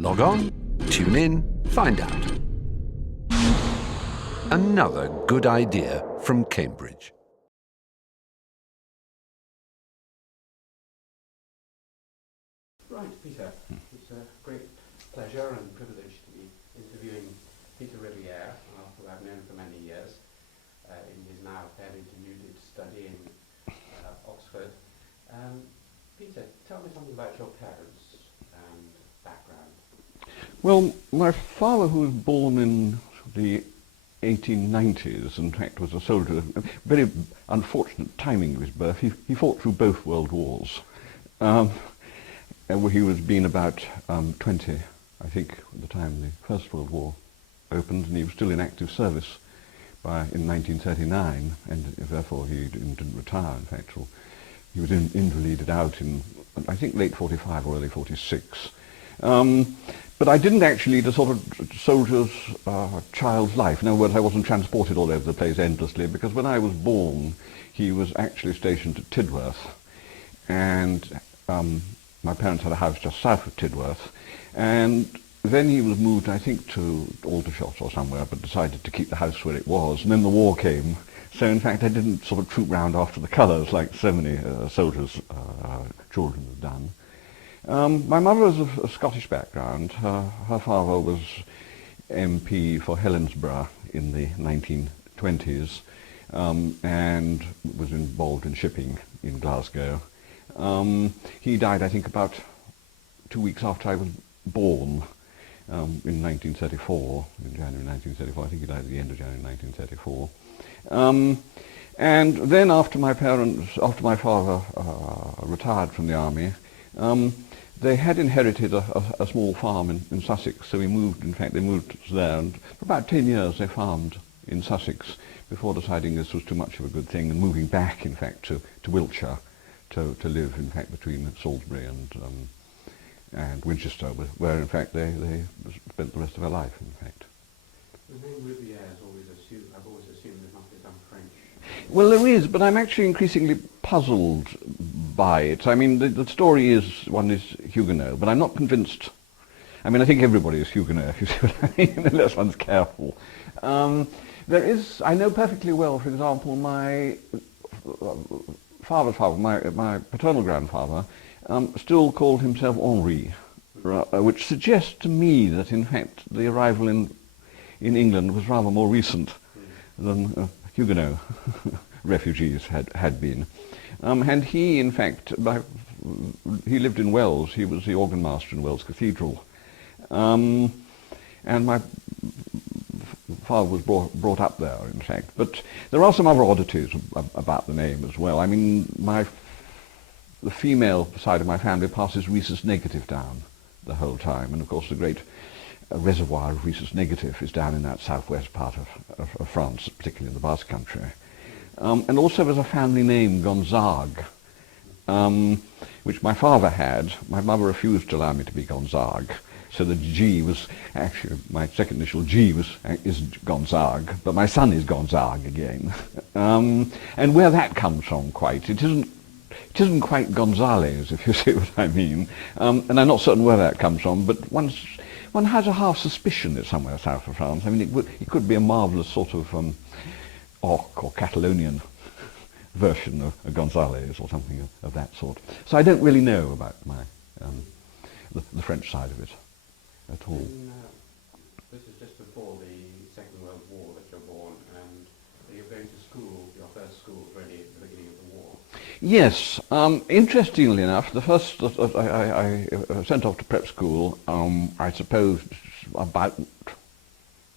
Log on, tune in, find out. Another good idea from Cambridge. Right, Peter. It's a great pleasure and privilege to be interviewing Peter Riviere, who I've known for many years, in his now fairly denuded study in Oxford. Peter, tell me something about your parents and background. Well, my father, who was born in the 1890s, in fact was a soldier, very unfortunate timing of his birth. He fought through both world wars. He was been about 20, I think, at the time the First World War opened, and he was still in active service in 1939, and therefore he didn't retire, in fact. He was invalided out in, I think, late 45 or early 46. But I didn't actually lead a sort of soldier's child's life. In other words, I wasn't transported all over the place endlessly, because when I was born, he was actually stationed at Tidworth, and my parents had a house just south of Tidworth, and then he was moved, I think, to Aldershot or somewhere, but decided to keep the house where it was, and then the war came. So in fact I didn't sort of troop round after the colours like so many soldiers' children have done. My mother was of a Scottish background. Her father was MP for Helensburgh in the 1920s and was involved in shipping in Glasgow. He died, I think, about 2 weeks after I was born, in 1934, in January 1934. I think he died at the end of January 1934. And then after my father retired from the army, they had inherited a small farm in Sussex, so they moved there, and for about 10 years they farmed in Sussex before deciding this was too much of a good thing and moving back, in fact, to Wiltshire to live, in fact, between Salisbury and Winchester, where in fact they spent the rest of their life, in fact. The name Riviere I've always assumed there must be some French. Well, there is, but I'm actually increasingly puzzled by it. I mean, the story is one is Huguenot, but I'm not convinced. I mean, I think everybody is Huguenot, if you see what I mean, unless one's careful. I know perfectly well, for example, my father's father, my paternal grandfather, still called himself Henri, which suggests to me that, in fact, the arrival in England was rather more recent than Huguenot refugees had been. And he, in fact, he lived in Wells. He was the organ master in Wells Cathedral. And my father was brought up there, in fact. But there are some other oddities about the name as well. I mean, the female side of my family passes rhesus negative down the whole time, and of course the great reservoir of rhesus negative is down in that southwest part of France, particularly in the Basque country. And also there's a family name, Gonzague, which my father had. My mother refused to allow me to be Gonzague, so the G was actually, my second initial G is Gonzague, but my son is Gonzague again. And where that comes from quite, it isn't quite Gonzales, if you see what I mean. And I'm not certain where that comes from, but one has a half suspicion it's somewhere south of France. I mean, it could be a marvellous sort of Oc or Catalonian version of a Gonzales or something of that sort. So I don't really know about the French side of it at all. This is just before the Second World War that you're born, and you're going to school, your first school really at the beginning of the war. Yes. Interestingly enough, the first I sent off to prep school, I suppose about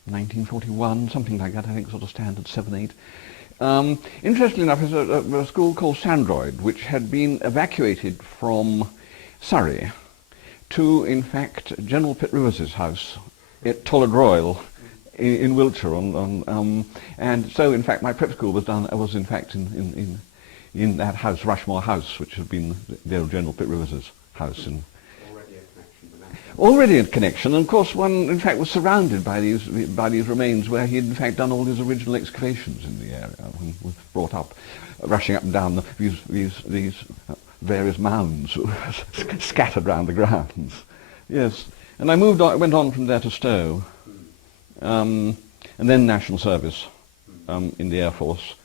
1941, something like that, I think, sort of standard 7, 8. Interestingly enough, is a school called Sandroyd, which had been evacuated from Surrey to, in fact, General Pitt Rivers's house at Tollard Royal in Wiltshire. And so, in fact, my prep school was in fact in that house, Rushmore House, which had been the old General Pitt Rivers's house. Already a connection, and of course one, in fact, was surrounded by these remains where he had, in fact, done all his original excavations in the area and was brought up, rushing up and down these various mounds scattered around the grounds. Yes, And I went on from there to Stowe, and then National Service in the Air Force.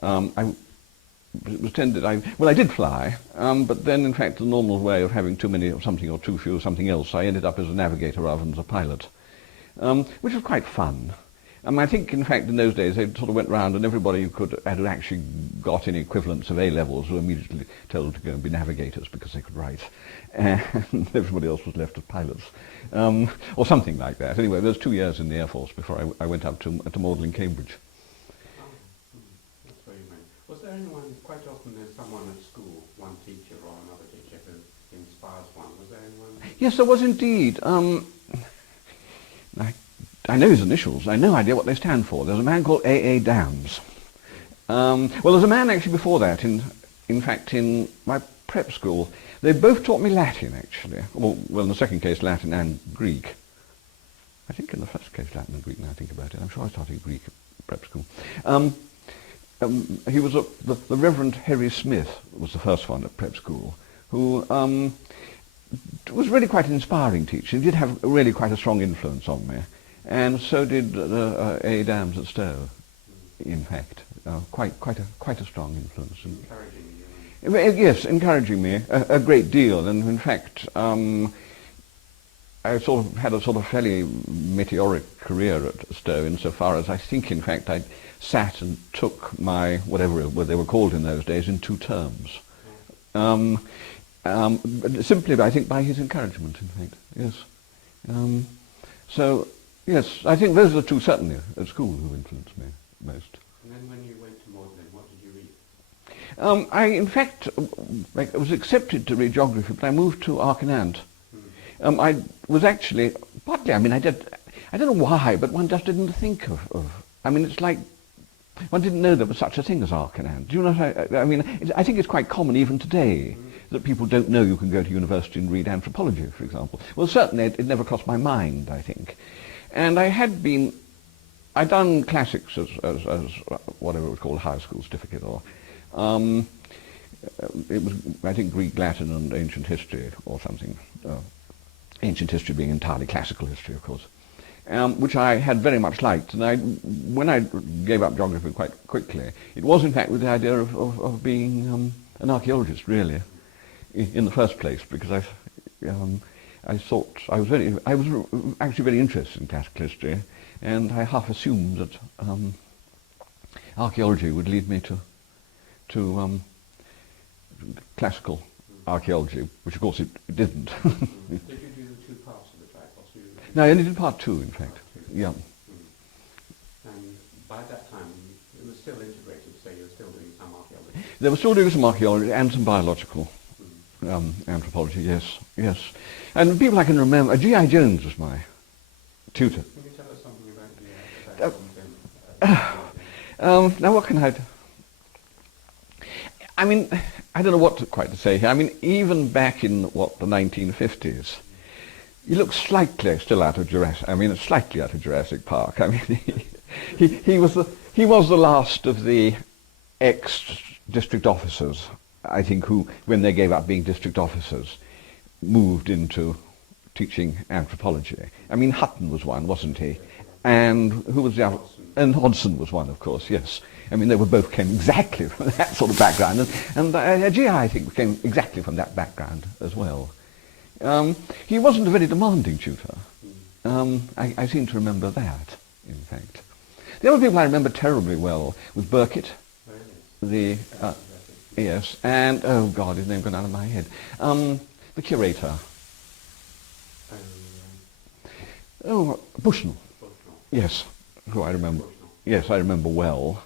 I did fly, but then, in fact, the normal way of having too many of something or too few of something else, I ended up as a navigator rather than as a pilot, which was quite fun. I think, in fact, in those days, they sort of went round and everybody who had actually got any equivalents of A-levels were immediately told to go and be navigators because they could write, and everybody else was left as pilots, or something like that. Anyway, there was 2 years in the Air Force before I went up to Magdalen, Cambridge. That's very nice. Was there anyone, quite often there's someone at school, one teacher or another teacher who inspires one. Was there anyone? Yes, there was indeed. I know his initials. I have no idea what they stand for. There's a man called A.A. Dams. Well, there's a man actually before that, in fact, in my prep school. They both taught me Latin, actually. Well, in the second case, Latin and Greek. I think in the first case, Latin and Greek, now I think about it. I'm sure I started Greek at prep school. He was the Reverend Harry Smith was the first one at prep school, who was really quite an inspiring teacher. He did have really quite a strong influence on me. And so did A. Dams at Stowe, in fact. Quite a strong influence. Encouraging you. Yes, encouraging me a great deal. And in fact, I sort of had a sort of fairly meteoric career at Stowe insofar as I think, in fact, I sat and took my, whatever they were called in those days, in 2 terms. Simply, I think, by his encouragement, in fact, yes. So, yes, I think those are the 2 certainly at school who influenced me most. And then when you went to Magdalen, what did you read? I, in fact, I was accepted to read geography, but I moved to Arcanant. I was actually, partly, I don't know why, but one just didn't think of it's like, one didn't know there was such a thing as Arcanant. Do you know what I think it's quite common even today that people don't know you can go to university and read anthropology, for example. Well, certainly it never crossed my mind, I think. And I'd done classics as whatever it was called, high school certificate, or it was, I think, Greek, Latin, and ancient history or something. Ancient history being entirely classical history, of course, which I had very much liked. And when I gave up geography quite quickly, it was in fact with the idea of being an archaeologist, really, in the first place, because I thought I was actually very interested in classical history, and I half assumed that archaeology would lead me to classical archaeology, which of course it didn't. Did you do the 2 parts of the trial? No, I only did part 2, in fact. Yeah. And by that time, it was still integrated, so you were still doing some archaeology? They were still doing some archaeology and some biological anthropology, yes. And people I can remember, G.I. Jones was my tutor. Can you tell us something about now what can I do? I don't know what quite to say here. Even back in, the 1950s, he looked slightly still out of Jurassic, slightly out of Jurassic Park. He was the last of the ex-district officers, I think, who, when they gave up being district officers, moved into teaching anthropology. Hutton was one, wasn't he? And who was the other? And Hodgson was one, of course, yes. They came exactly from that sort of background, and G.I., I think, came exactly from that background as well. He wasn't a very demanding tutor. I seem to remember that, in fact. The other people I remember terribly well was Burkitt, yes, and, oh God, his name gone out of my head, the curator. Bushnell. Yes, who I remember. Yes, I remember well.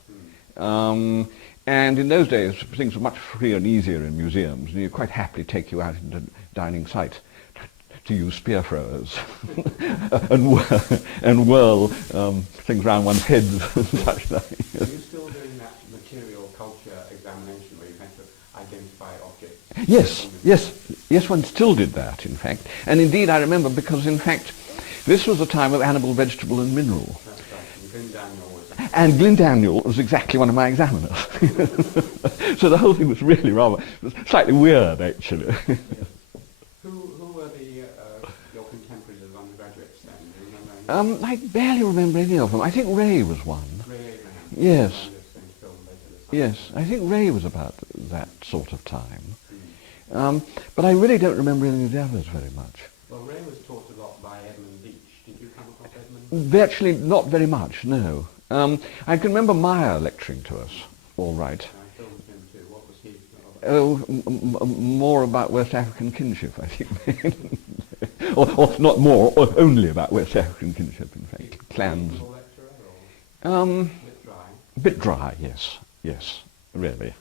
And in those days, things were much freer and easier in museums, and you'd quite happily take you out into dining site to use spear throwers and whirl things round one's head and such things. Are you still doing that material culture examination where you had to identify objects? Yes, one still did that, in fact. And indeed, I remember, because, in fact, this was a time of animal, vegetable, and mineral. That's right. And Glyn Daniel was exactly one of my examiners. So the whole thing was really slightly weird, actually. Who were your contemporaries on any? I barely remember any of them. I think Ray was one. Ray Abraham. Yes. Kind of strange film later this summer. Yes, I think Ray was about that sort of time. Mm. But I really don't remember any of the others very much. Well, Ray was taught a lot by Edmund Beach. Did you come across Edmund? Virtually not very much, no. I can remember Meyer lecturing to us, all right. I filmed him too. What was he? Oh, more about West African kinship, I think. or not more, or only about West African kinship, in fact. Clans. Lecturer or a bit dry? A bit dry, yes, really.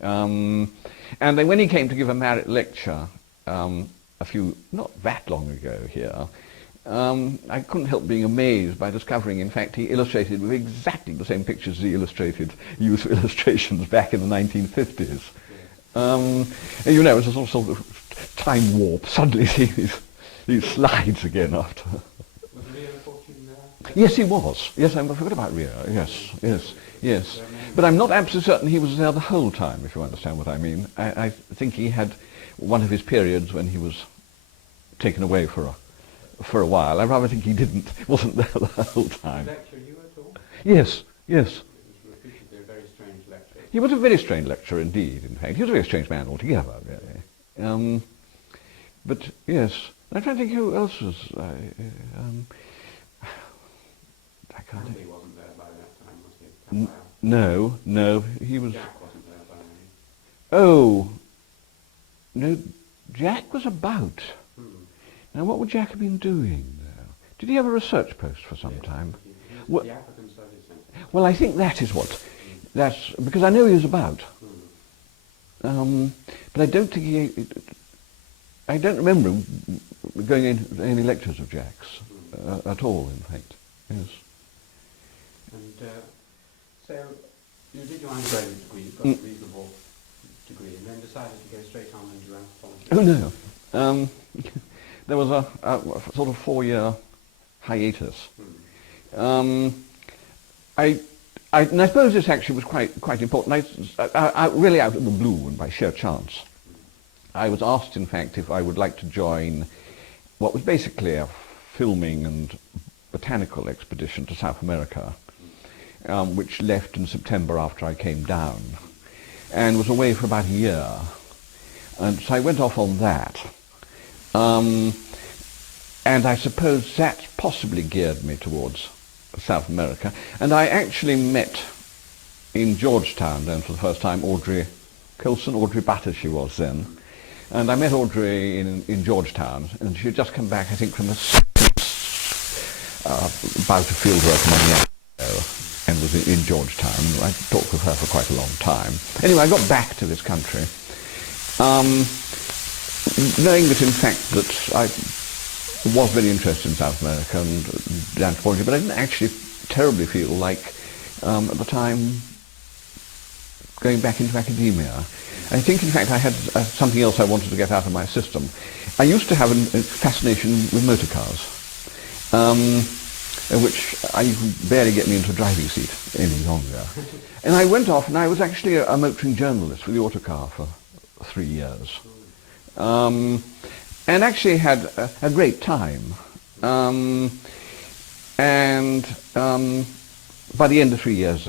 And then when he came to give a merit lecture not that long ago here, I couldn't help being amazed by discovering, in fact, he illustrated with exactly the same pictures he illustrated, used illustrations back in the 1950s. And you know, it's a sort of time warp, suddenly seeing these slides again after. Was Rio Fortune there? Yes, he was. Yes, I forgot about Rio. Yes. But I'm not absolutely certain he was there the whole time, if you understand what I mean. I think he had one of his periods when he was taken away for a while. I rather think he wasn't there the whole time. Lecture you at all? Yes. It was repeatedly a very strange lecture. He was a very strange lecturer indeed, in fact. He was a very strange man altogether, really. But yes, I'm trying to think who else was. I can't think. Andy wasn't there by that time, was he? No, he was. Jack wasn't there by then. Oh, no, Jack was about. Hmm. Now, what would Jack have been doing, though? Did he have a research post for some time? He was Well, the African Studies Centre. well, I think that is what. That's because I know he was about. But I don't think I don't remember him going into any lectures of Jack's at all, in fact. Yes. And so you did your undergraduate degree, you got a reasonable degree, and then decided to go straight on and do anthropology. Oh no. There was a sort of 4-year hiatus. And I suppose this actually was quite important. I really out of the blue and by sheer chance, I was asked, in fact, if I would like to join what was basically a filming and botanical expedition to South America, which left in September after I came down, and was away for about a year. And so I went off on that. And I suppose that possibly geared me towards South America. And I actually met in Georgetown then for the first time Audrey Coulson, Audrey Butter she was then. And I met Audrey in Georgetown, and she had just come back, I think, from a bout of field work many years ago, and was in Georgetown. I talked with her for quite a long time. Anyway, I got back to this country, knowing that, in fact, that I was very interested in South America and anthropology, but I didn't actually terribly feel like, at the time, going back into academia. I think, in fact, I had something else I wanted to get out of my system. I used to have a fascination with motor cars, which you could barely get me into a driving seat any longer. And I went off, and I was actually a motoring journalist for the autocar for 3 years. And actually had a great time. And by the end of 3 years,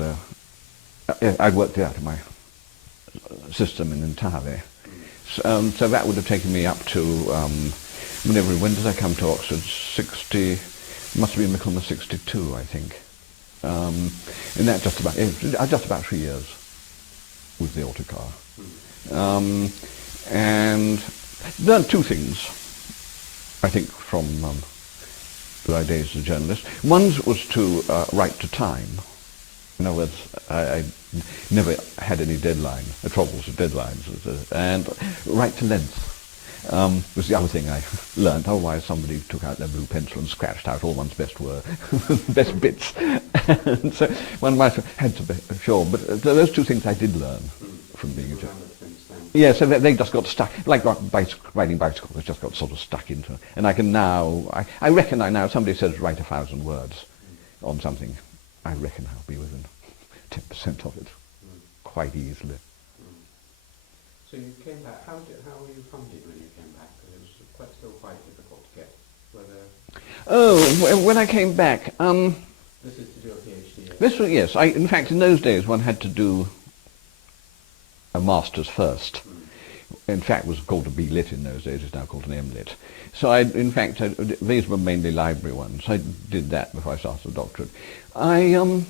I'd worked it out of my system entirely. So that would have taken me up to, when did I come to Oxford? 60, must have been Michaelmas 62, I think. And that just about 3 years with the autocar. And learned two things, I think, from my days as a journalist. One was to write to time. In other words, I never had any deadline, troubles with deadlines, and write to length was the other thing I learned. Otherwise, somebody took out their blue pencil and scratched out all one's best best bits. And so one might have had to be sure, but those two things I did learn from being a journalist. Yeah, so they just got stuck, like riding bicycles, they just got sort of stuck into it. And I can now, I reckon now, if somebody says write 1,000 words on something, I reckon I'll be within 10% of it, quite easily. So you came back, how were you funded when you came back? Because it was still quite difficult to get, whether Oh, when I came back, This is to do a PhD. this was, yes, in fact, in those days one had to do a master's first. In fact, it was called a B.Lit in those days, it's now called an M.Lit. So in fact, these were mainly library ones. I did that before I started the doctorate. What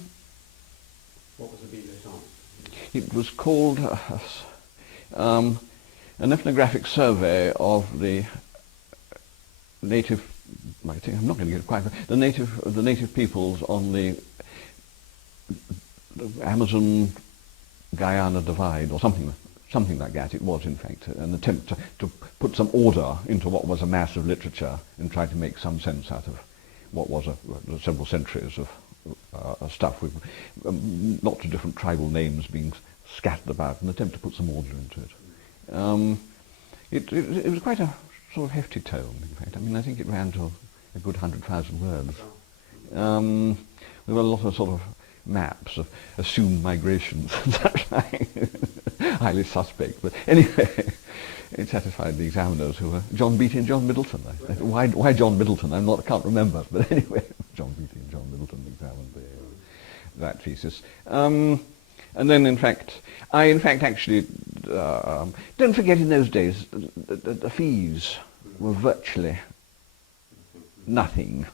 was the B.Lit on? It was called an ethnographic survey of the native, I think I'm not going to get it quite right, the native peoples on the Amazon Guyana divide, or something like that. It was, in fact, an attempt to put some order into what was a mass of literature and try to make some sense out of what was several centuries of stuff with lots of different tribal names being scattered about, an attempt to put some order into it. It was quite a sort of hefty tome, in fact. I mean, I think it ran to a good 100,000 words. There were a lot of sort of maps of assumed migrations and such like. Highly suspect, but anyway, it satisfied the examiners who were John Beattie and John Middleton. Why John Middleton? I can't remember, but anyway, John Beattie and John Middleton examined that thesis. And then, in fact, I actually don't forget in those days the fees were virtually nothing.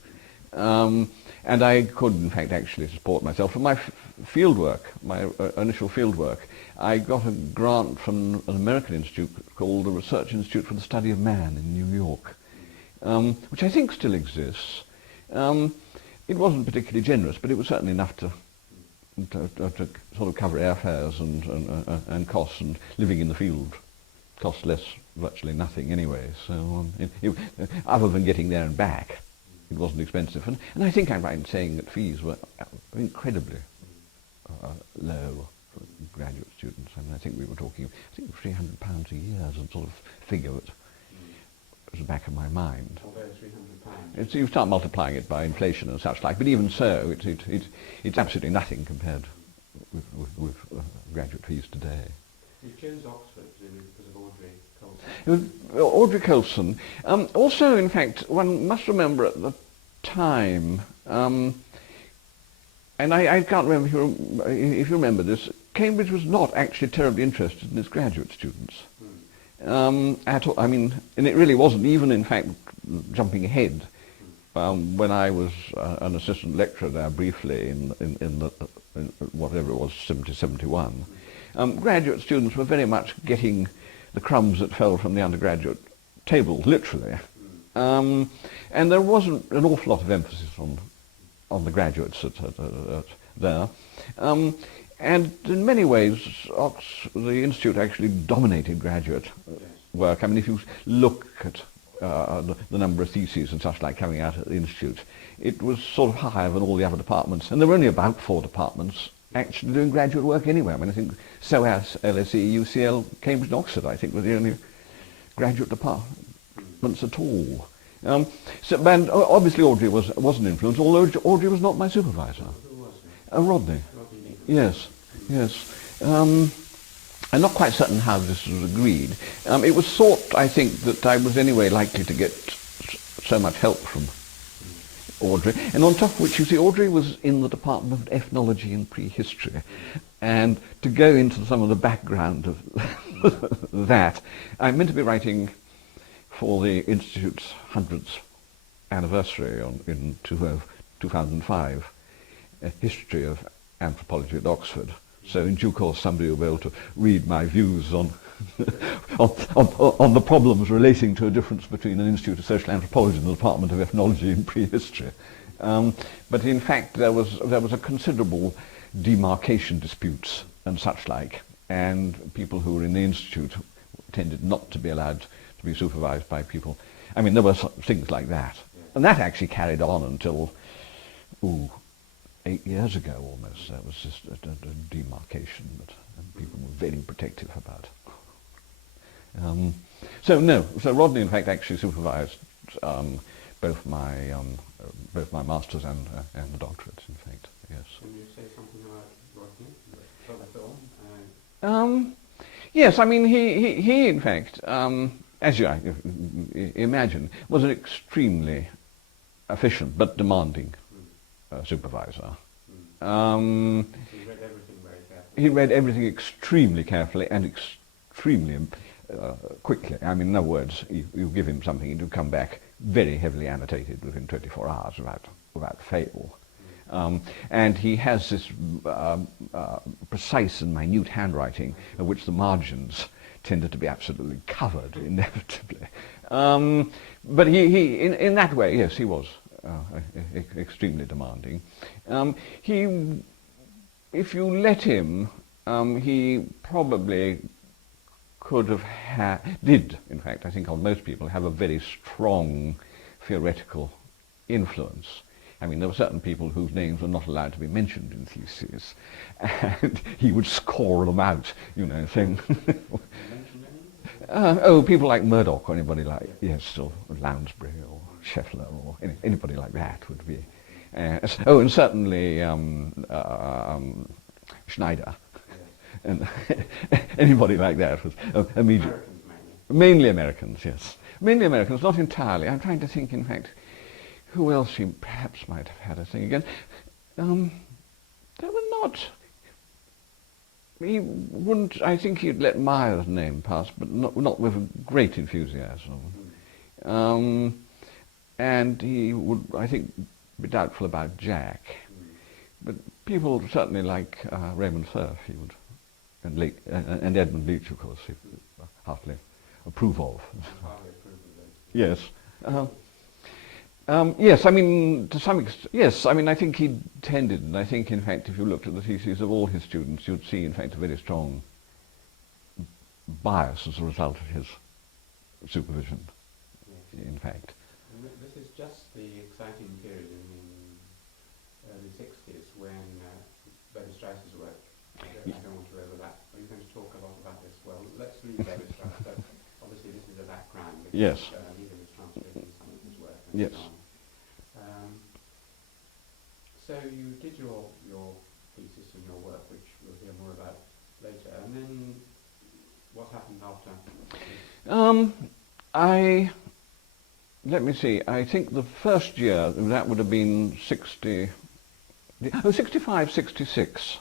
And I could, in fact, actually support myself. For my fieldwork, my initial fieldwork, I got a grant from an American institute called the Research Institute for the Study of Man in New York, which I think still exists. It wasn't particularly generous, but it was certainly enough to sort of cover airfares and costs, and living in the field cost virtually nothing anyway. So other than getting there and back, it wasn't expensive. And I think I'm right in saying that fees were incredibly low for graduate students. I mean, I think we were talking, £300 a year as a sort of figure that was the back of my mind. Although £300. You start multiplying it by inflation and such like, but even so, it's absolutely nothing compared with graduate fees today. You chose Oxford because of Audrey Coulson. It was Audrey Coulson. Also, in fact, one must remember at the time, and I can't remember if you remember this, Cambridge was not actually terribly interested in its graduate students. At all. I mean, and it really wasn't, even in fact, jumping ahead. When I was an assistant lecturer there briefly in whatever it was, 71, graduate students were very much getting the crumbs that fell from the undergraduate table, literally. And there wasn't an awful lot of emphasis on the graduates there. And in many ways, the Institute actually dominated graduate work. I mean, if you look at the number of theses and such like coming out at the Institute, it was sort of higher than all the other departments. And there were only about 4 departments actually doing graduate work anyway. I mean, I think SOAS, LSE, UCL, Cambridge and Oxford, I think, were the only graduate departments at all. And obviously Audrey was an influence, although Audrey was not my supervisor. Who was it? Rodney. Yes. I'm not quite certain how this was agreed. It was thought, I think, that I was anyway likely to get so much help from Audrey. And on top of which, you see, Audrey was in the Department of Ethnology and Prehistory. And to go into some of the background of that, I'm meant to be writing for the Institute's 100th anniversary in 2005, a history of anthropology at Oxford. So in due course somebody will be able to read my views on the problems relating to a difference between an Institute of Social Anthropology and the Department of Ethnology and Prehistory. But in fact there was a considerable demarcation disputes and such like, and people who were in the Institute tended not to be allowed to be supervised by people. I mean, there were things like that. And that actually carried on until, 8 years ago almost. There was just a demarcation that people were very protective about. So Rodney in fact actually supervised both my masters and the doctorates, in fact. Yes. Can you say something about Rodney, the film? Yes, I mean he in fact, as you imagine, was an extremely efficient but demanding supervisor. He read everything very carefully. He read everything extremely carefully and extremely quickly. I mean, in other words, you give him something and he'll come back very heavily annotated within 24 hours without fail. And he has this precise and minute handwriting of which the margins tended to be absolutely covered inevitably. But he in that way, yes, he was extremely demanding. If you let him, he probably could have did, in fact, I think on most people, have a very strong theoretical influence. I mean, there were certain people whose names were not allowed to be mentioned in theses, and he would score them out, you know, saying, people like Murdoch or anybody like, yes, or Lounsbury or Scheffler or anybody like that would be. And certainly Schneider, and anybody like that was immediately. Mainly Americans, yes. Mainly Americans, not entirely. I'm trying to think, in fact, who else he perhaps might have had a thing again. There were not. He wouldn't. I think he'd let Meyer's name pass, but not with great enthusiasm. And he would, I think, be doubtful about Jack. But people certainly like Raymond Firth, he would, and Edmund Leach, of course, he would heartily approve of. Yes. Yes, I mean, to some extent, yes, I mean, I think he tended, and I think, in fact, if you looked at the theses of all his students, you'd see, in fact, a very strong bias as a result of his supervision, in fact. And this is just the exciting period in the early 60s when Weber-Strauss's work, I don't want to overlap, are you going to talk a lot about this? Well, let's leave Weber-Strauss, but obviously this is a background. Yes. Even is translating some of his work and yes. so on. So you did your thesis and your work, which we'll hear more about later, and then what happened after? Let me see, I think the first year, that would have been 65, 66.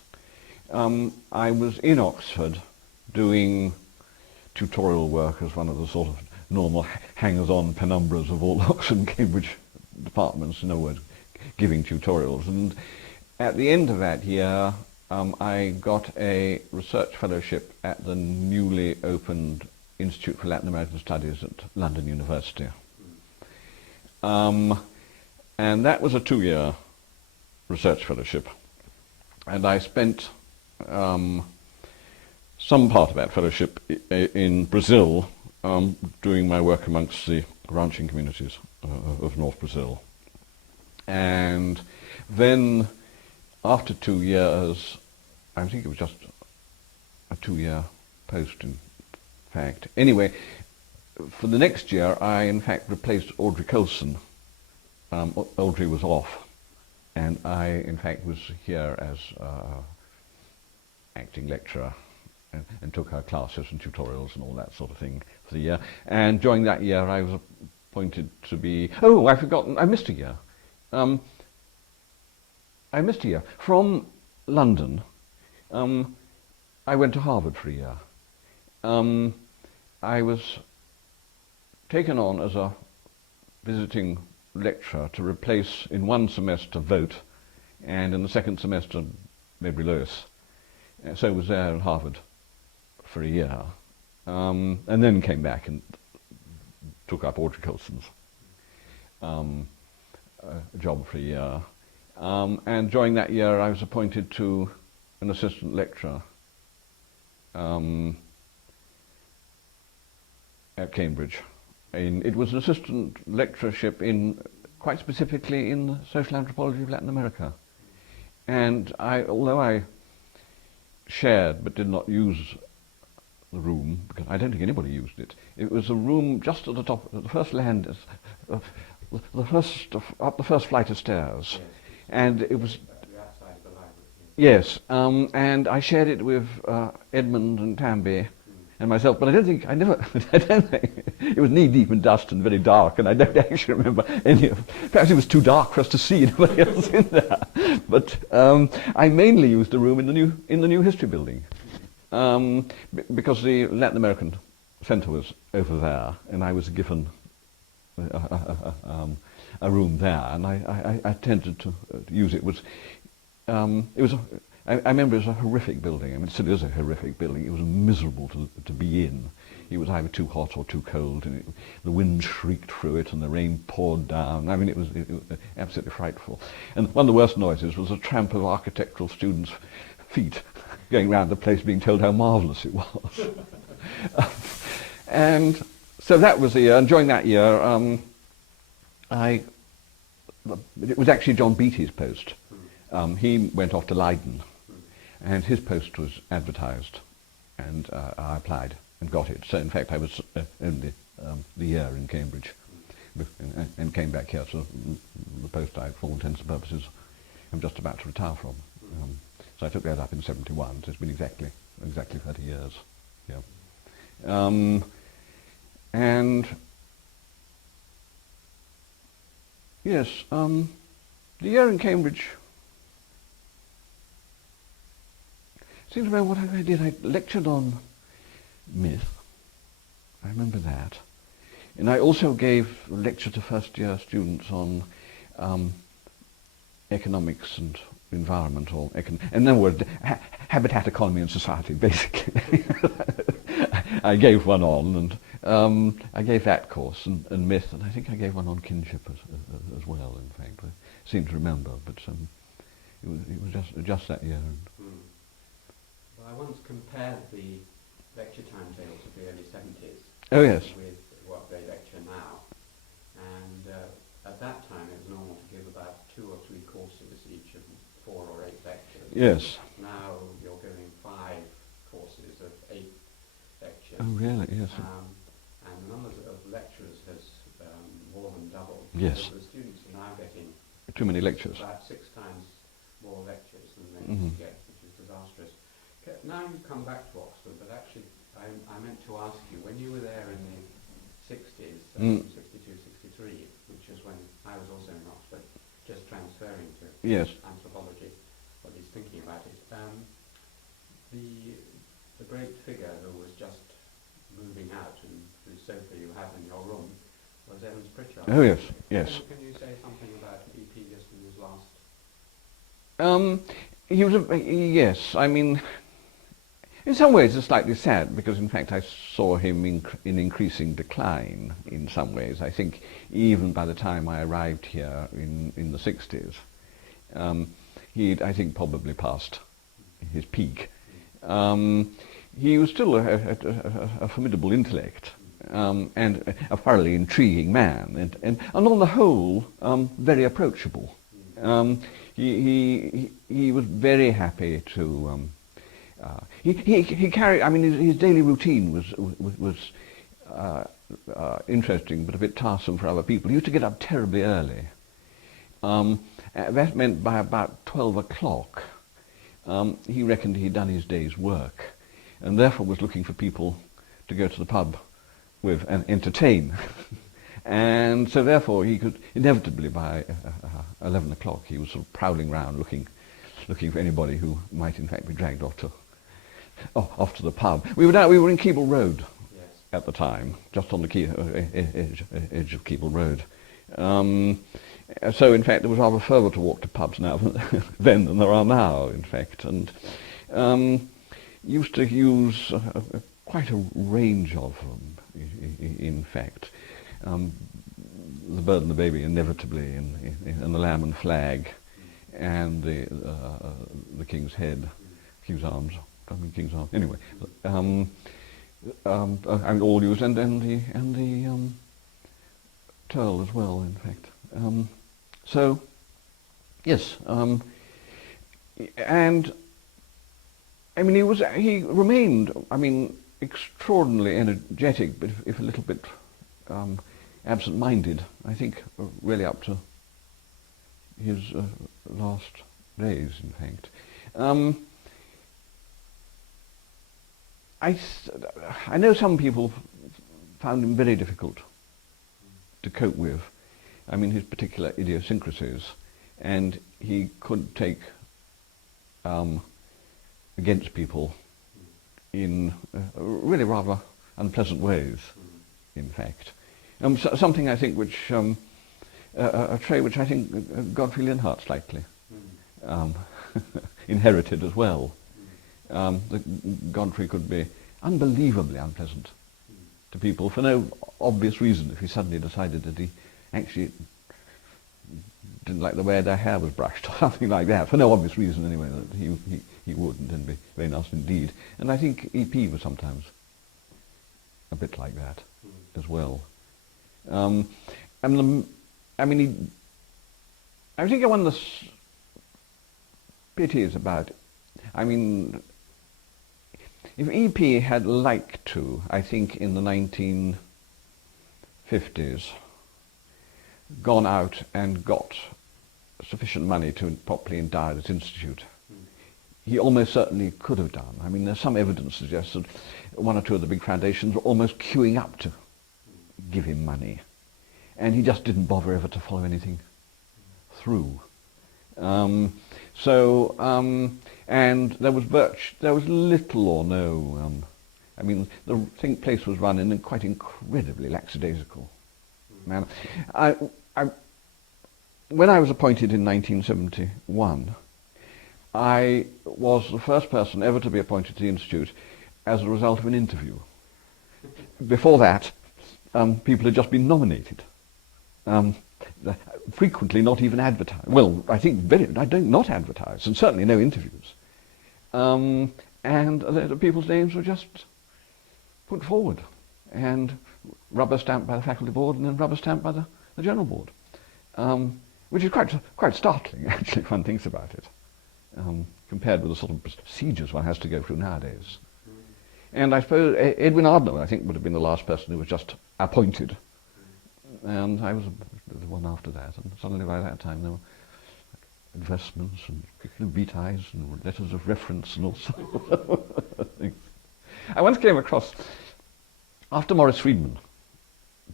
I was in Oxford doing tutorial work as one of the sort of normal hangers-on penumbras of all Oxford and Cambridge departments, in other words, giving tutorials. And at the end of that year, I got a research fellowship at the newly opened Institute for Latin American Studies at London University. And that was a 2-year research fellowship. And I spent some part of that fellowship in Brazil, doing my work amongst the ranching communities of North Brazil. And then, after 2 years, I think it was just a 2-year post, in fact. Anyway, for the next year, I in fact replaced Audrey Colson. Audrey was off, and I in fact was here as acting lecturer and took her classes and tutorials and all that sort of thing for the year. And during that year, I was appointed to be. Oh, I've forgotten. I missed a year. I missed a year. From London, I went to Harvard for a year. I was taken on as a visiting lecturer to replace in one semester Vogt, and in the second semester Mabry Lewis. So I was there at Harvard for a year, and then came back and took up Audrey Colson's job for a year. And during that year I was appointed to an assistant lecturer at Cambridge. It was an assistant lectureship quite specifically in social anthropology of Latin America. And although I shared but did not use the room, because I don't think anybody used it, it was a room just at the top, at the first land, up the first flight of stairs. Yes. And it was... outside of the library. Yes, and I shared it with Edmund and Tamby and myself, but I don't think, it was knee deep in dust and very dark, and I don't actually remember any of, perhaps it was too dark for us to see anybody else in there. But I mainly used the room in the new history building, because the Latin American Centre was over there, and I was given a room there, and I tended to use it. I remember it was a horrific building. I mean, it still is a horrific building. It was miserable to be in. It was either too hot or too cold, and the wind shrieked through it, and the rain poured down. I mean, it was absolutely frightful. And one of the worst noises was the tramp of architectural students' feet going round the place being told how marvellous it was. And so that was the year, and during that year, it was actually John Beattie's post. He went off to Leiden, and his post was advertised, and I applied and got it. So in fact I was only the year in Cambridge, and came back here to the post I, for all intents and purposes, am just about to retire from. So I took that up in '71, so it's been exactly 30 years. Yeah. And yes, the year in Cambridge, I seem to remember what I did. I lectured on myth. I remember that. And I also gave a lecture to first year students on economics and environment, and then were habitat, economy and society, basically. I gave one on, and I gave that course, and myth, and I think I gave one on kinship as well, in fact. I seem to remember, but it was just that year. Well, I once compared the lecture timetables of the early 70s Oh, yes. with what they lecture now. And at that time it was normal to give about 2 or 3 courses, each of 4 or 8 lectures. Yes. Now you're giving 5 courses of 8 lectures. Oh, really? Yes. And the numbers of lecturers has more than doubled. Yes. So the students are now getting Too many lectures. about 6 times more lectures than they used to get, which is disastrous. Now you come back to Oxford, but actually I meant to ask you, when you were there in the 60s, 62, 63, which is when I was also in Oxford, just transferring to anthropology, or at least thinking about it, the great figure who was just moving out and whose sofa you have in your room was Evans Pritchard. Oh, yes, yes. Can you say something about EP just in his last? He was yes, I mean, in some ways it's slightly sad, because in fact I saw him in increasing decline in some ways. I think even by the time I arrived here in the 60s, he'd, I think, probably passed his peak. He was still a formidable intellect, and a thoroughly intriguing man, and on the whole, very approachable. He was very happy to. He carried. I mean, his daily routine was interesting, but a bit tiresome for other people. He used to get up terribly early. That meant by about 12 o'clock, he reckoned he'd done his day's work, and therefore was looking for people to go to the pub with and entertain. And so therefore he could, inevitably by 11 o'clock, he was sort of prowling round looking for anybody who might in fact be dragged off to the pub. We were in Keble Road at the time, just on the edge of Keble Road. So in fact there was rather further to walk to pubs now then than there are now, in fact, and used to use quite a range of them, in fact. The Bird and the Baby, inevitably, and the Lamb and Flag, and the King's Head, King's Arms. I mean King's Arms. Anyway, and all used, and the Turl as well, in fact. So yes, and I mean he remained, I mean, extraordinarily energetic, but if a little bit absent-minded, I think, really up to his last days, in fact. I know some people found him very difficult to cope with. I mean, his particular idiosyncrasies, and he could take against people in really rather unpleasant ways, in fact. Something I think which, a trait which I think Godfrey Linhart slightly inherited as well. That Godfrey could be unbelievably unpleasant to people for no obvious reason if he suddenly decided that he actually didn't like the way their hair was brushed or something like that, for no obvious reason anyway, that he wouldn't, and be very nasty indeed. And I think EP was sometimes a bit like that as well. I think one of the pities about, I mean, if EP had liked to, I think in the 1950s, gone out and got sufficient money to properly endow this institute, he almost certainly could have done. I mean, there's some evidence suggests that one or two of the big foundations were almost queuing up to give him money, and he just didn't bother ever to follow anything through. And there was little or no. I mean, the place was run in a quite incredibly lackadaisical manner. When I was appointed in 1971, I was the first person ever to be appointed to the Institute as a result of an interview. Before that, people had just been nominated. Frequently not even advertised. Well, I think not advertised, and certainly no interviews. And the people's names were just put forward, and rubber stamped by the faculty board, and then rubber stamped by the general board, which is quite startling, actually, if one thinks about it, compared with the sort of procedures one has to go through nowadays. And I suppose Edwin Ardner, I think, would have been the last person who was just appointed. And I was the one after that, and suddenly by that time there were investments and curriculum vitae and letters of reference and all sorts of things. I once came across, after Maurice Friedman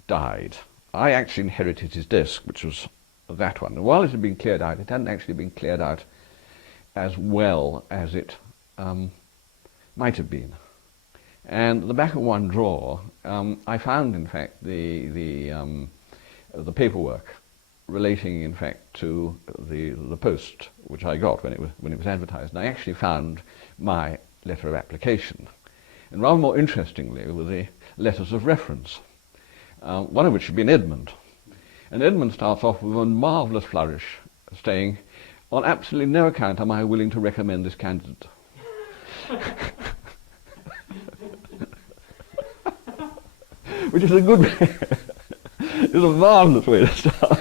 died, I actually inherited his desk, which was that one. And while it had been cleared out, it hadn't actually been cleared out as well as it might have been. And at the back of one drawer, I found, in fact, the paperwork relating, in fact, to the post which I got when it was advertised. And I actually found my letter of application. And rather more interestingly were the letters of reference, one of which had been Edmund. And Edmund starts off with a marvellous flourish, saying, "On absolutely no account am I willing to recommend this candidate." Which is a good way, it's a marvellous way to start.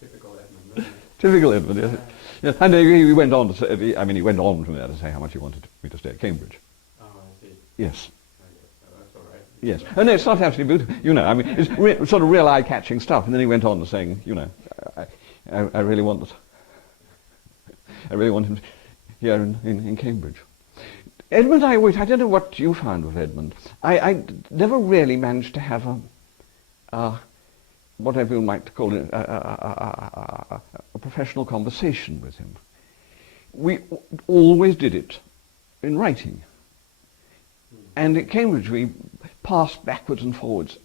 Typical Edmund, isn't it? Typical Edmund, yes. Yeah. And he went on to say, I mean, he went on from there to say how much he wanted me to stay at Cambridge. Oh, I see. Yes. That's all right. Yes. And it's not absolutely beautiful, you know, I mean, it's sort of real eye-catching stuff. And then he went on to saying, you know, I really want him here in Cambridge. Edmund, I don't know what you found with Edmund. I never really managed to have whatever you might call it, a professional conversation with him. We always did it in writing. And at Cambridge we passed backwards and forwards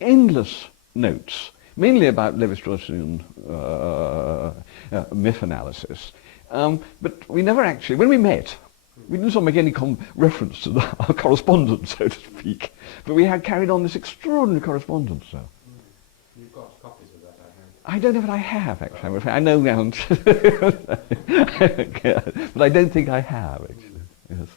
endless notes, mainly about Levi-Straussian myth analysis. But we never actually, when we met, we didn't sort of make any reference to our correspondence, so to speak, but we had carried on this extraordinary correspondence. So. You've got copies of that, I heard. I don't know if I have, actually. I'm afraid. I know now, but I don't think I have, actually. Yes.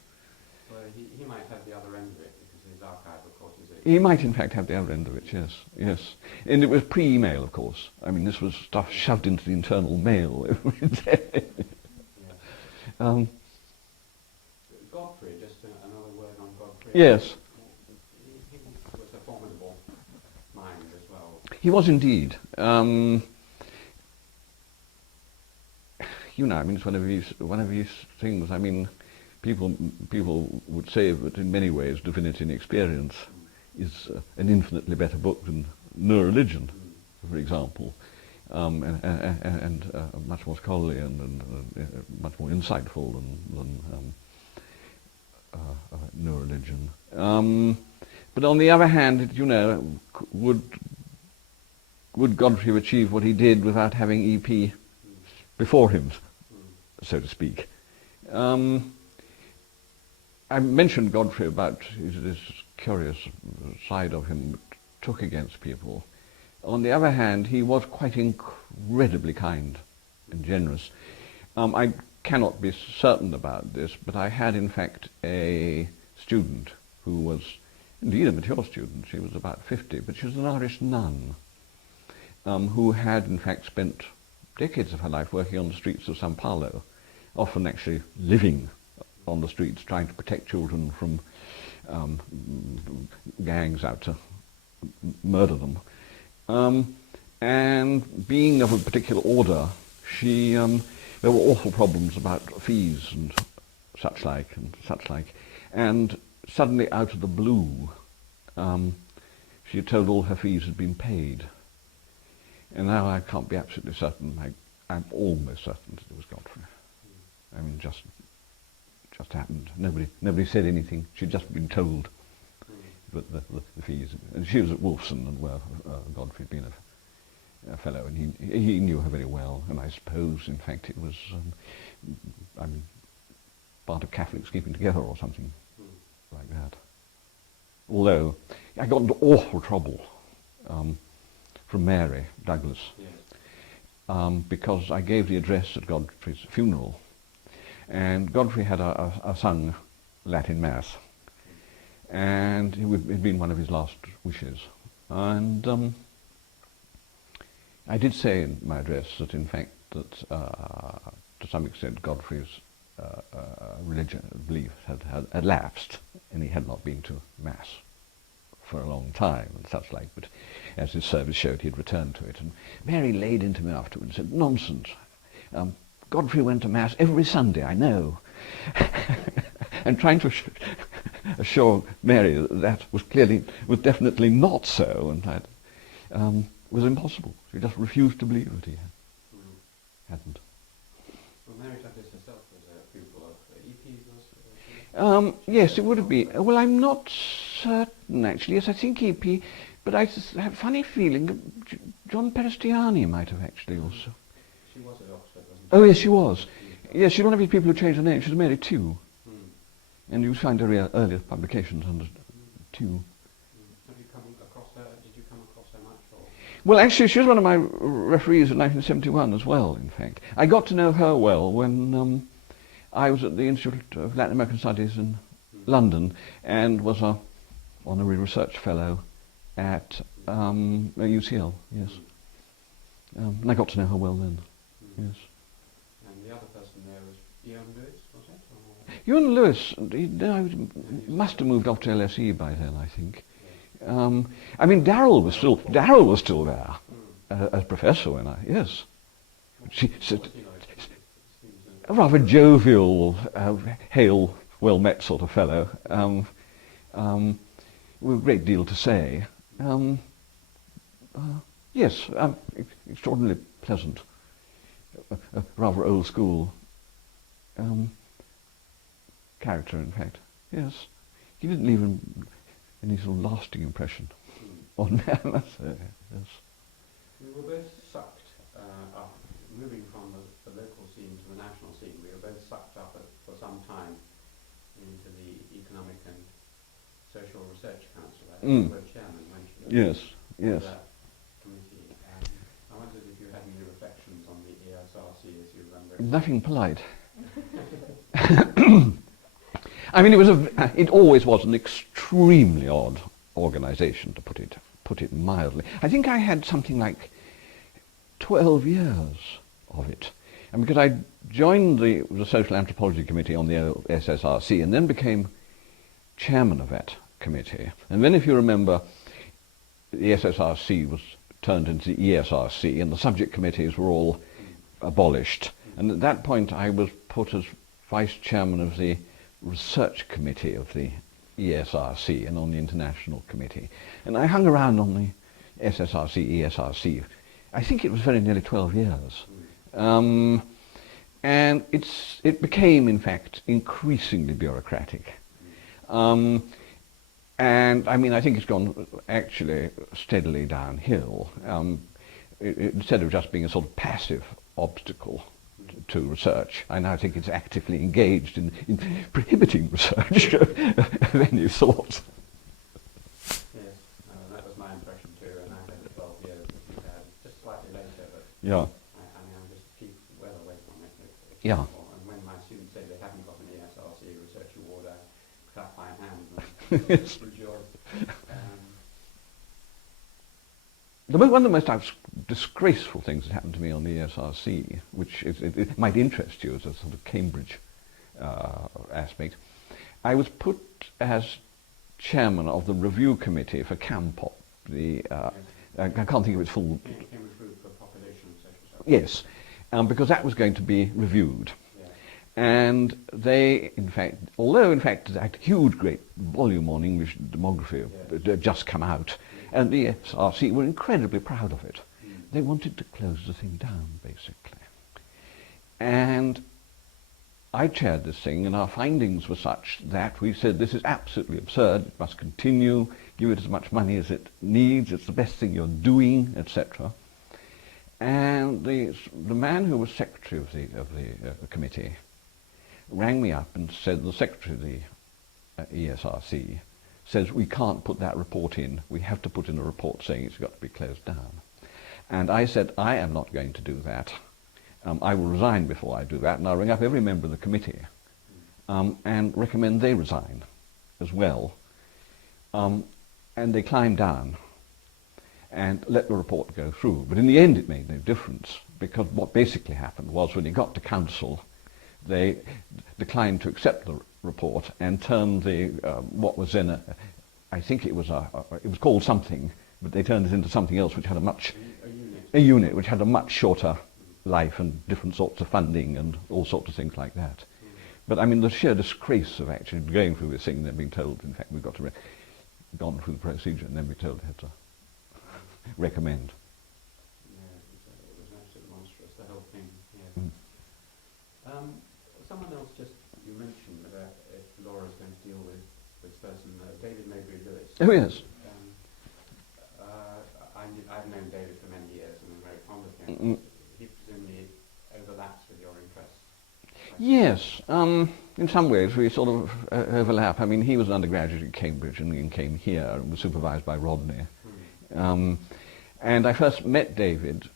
Well, he might have the other end of it, because his archive, of course, is a... He might, in fact, have the other end of it, yes, yes. And it was pre-email, of course. I mean, this was stuff shoved into the internal mail every day. Yes. Godfrey, just another word on Godfrey. Yes. He was a formidable mind as well. He was indeed. You know, I mean, it's one of these things. I mean, people would say that in many ways Divinity and Experience is an infinitely better book than Neureligion, for example, and much more scholarly and much more insightful than Neureligion. But on the other hand, you know, would Godfrey have achieved what he did without having EP before him, so to speak? I mentioned Godfrey about this curious side of him that took against people. On the other hand, he was quite incredibly kind and generous. I cannot be certain about this, but I had in fact a student who was indeed a mature student. She was about 50, but she was an Irish nun who had in fact spent decades of her life working on the streets of Sao Paulo, often actually living on the streets trying to protect children from gangs out to murder them. And being of a particular order, there were awful problems about fees and such like. And suddenly out of the blue, she had told all her fees had been paid. And now I can't be absolutely certain. I'm almost certain that it was Godfrey. I mean, just happened. Nobody said anything. She'd just been told that the fees. And she was at Wolfson, and where Godfrey had been a fellow, and he knew her very well. And I suppose, in fact, it was part of Catholics keeping together or something like that. Although I got into awful trouble from Mary Douglas because I gave the address at Godfrey's funeral. And Godfrey had sung Latin Mass, and it had been one of his last wishes. And I did say in my address that, in fact, that to some extent Godfrey's religion belief had lapsed, and he had not been to Mass for a long time and such like. But as his service showed, he had returned to it. And Mary laid into me afterwards and said, "Nonsense. Godfrey went to Mass every Sunday, I know." And trying to assure Mary that was definitely not so, and that was impossible. She just refused to believe that he hadn't. Well, Mary Douglas herself was a pupil of EP, yes, it would have been. Well, I'm not certain, actually. Yes, I think EP, but I have a funny feeling that John Peristiani might have actually also. She was at Oxford, wasn't she? Oh, yes, she was. Yes, she's one of these people who changed her name. She's Mary Tew. And you find her earliest publications under Tew. Have you come across her? Did you come across her much? Or? Well, actually, she was one of my referees in 1971 as well, in fact. I got to know her well when I was at the Institute of Latin American Studies in London and was an honorary research fellow at UCL, yes. And I got to know her well then, yes. And the other person there was Ian Lewis, was it? Ewan Lewis, he must have moved off to LSE by then, I think. I mean, Darrell was still there as professor when Yes. A rather jovial, hale, well-met sort of fellow, with a great deal to say. Yes, extraordinarily pleasant, rather old school character, in fact. Yes, he didn't leave any sort of lasting impression on me, I must say. Yes. We were both sucked up, moving from the local scene to the national scene. We were both sucked up for some time into the Economic and Social Research Council. I think you were chairman, weren't you? Yes, yes. That committee. I wondered if you had any reflections on the ESRC as you remember it. Nothing polite. I mean, it always was an extremely odd organisation, to put it mildly. I think I had something like 12 years of it, and because I joined the Social Anthropology Committee on the SSRC and then became chairman of that committee. And then, if you remember, the SSRC was turned into the ESRC, and the subject committees were all abolished. And at that point, I was put as vice chairman of the research committee of the ESRC and on the international committee. And I hung around on the SSRC, ESRC, I think it was very nearly 12 years. And it became, in fact, increasingly bureaucratic. And I mean, I think it's gone actually steadily downhill. Instead of just being a sort of passive obstacle to research, I now think it's actively engaged in prohibiting research of any sort. Yes, that was my impression too, and I had 12 years, just slightly later, but Yeah. I mean, I'm just keep well away from it. Yeah. And when my students say they haven't got an ESRC Research Award, I clap my hands Yes. and rejoice. One of the most disgraceful things that happened to me on the ESRC, which it might interest you as a sort of Cambridge aspect, I was put as chairman of the review committee for CAMPOP. I can't think of its full... Cambridge Group for Population and Social Yes, Science. because that was going to be reviewed. Yeah. And they, in fact, although in fact it had a huge, great volume on English demography that had just come out, and the SRC were incredibly proud of it. They wanted to close the thing down, basically. And I chaired this thing, and our findings were such that we said, this is absolutely absurd, it must continue, give it as much money as it needs, it's the best thing you're doing, etc. And the man who was secretary of the committee rang me up and said, the secretary of the ESRC says, we can't put that report in, we have to put in a report saying it's got to be closed down. And I said, I am not going to do that. I will resign before I do that, and I'll ring up every member of the committee and recommend they resign as well. And they climbed down and let the report go through. But in the end it made no difference, because what basically happened was when it got to council, they declined to accept the report and turned the what was then I think it was called something, but they turned it into something else which had a unit which had a much shorter life and different sorts of funding and all sorts of things like that. But I mean, the sheer disgrace of actually going through this thing and then being told, in fact, we've got to gone through the procedure and then be told they had to recommend. Yeah, it was absolutely monstrous, the whole thing. Yeah. Someone else you mentioned about if Laura's going to deal with this person, David Maybury-Lewis. Oh yes. I've known David for many years and I'm very fond of him. He presumably overlaps with your interests. Yes, in some ways we sort of overlap. I mean, he was an undergraduate at Cambridge and then came here and was supervised by Rodney. And I first met David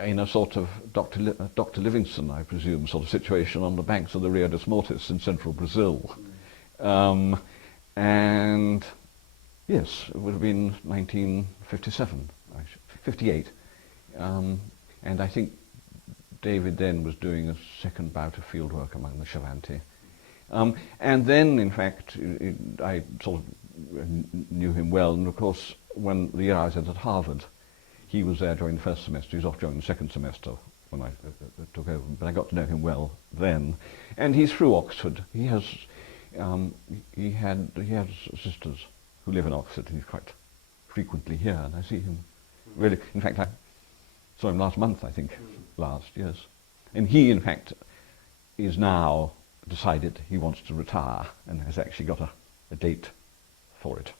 in a sort of Dr. Livingstone, I presume, sort of situation on the banks of the Rio dos Mortis in central Brazil. And yes, it would have been 1957, 58. And I think David then was doing a second bout of field work among the Chavanti. And then, in fact, I sort of knew him well, and of course, when the year I was at Harvard, he was there during the first semester, he was off during the second semester when I took over, but I got to know him well then. And he's through Oxford. He has sisters who live in Oxford, and he's quite frequently here, and I see him really, in fact, I saw him last month, I think, yes. And he, in fact, is now decided he wants to retire and has actually got a date for it.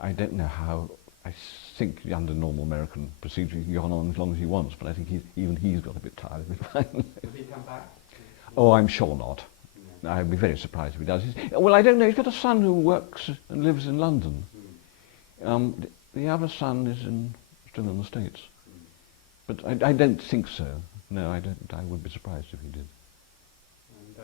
I don't know how, I think under normal American procedure he can go on as long as he wants, but I think even he's got a bit tired of it finally. Will he come back? Oh, I'm sure not. No. I'd be very surprised if he does. Well, I don't know, he's got a son who works and lives in London. The other son is still in the States. But I don't think so. No, I don't. I would be surprised if he did. And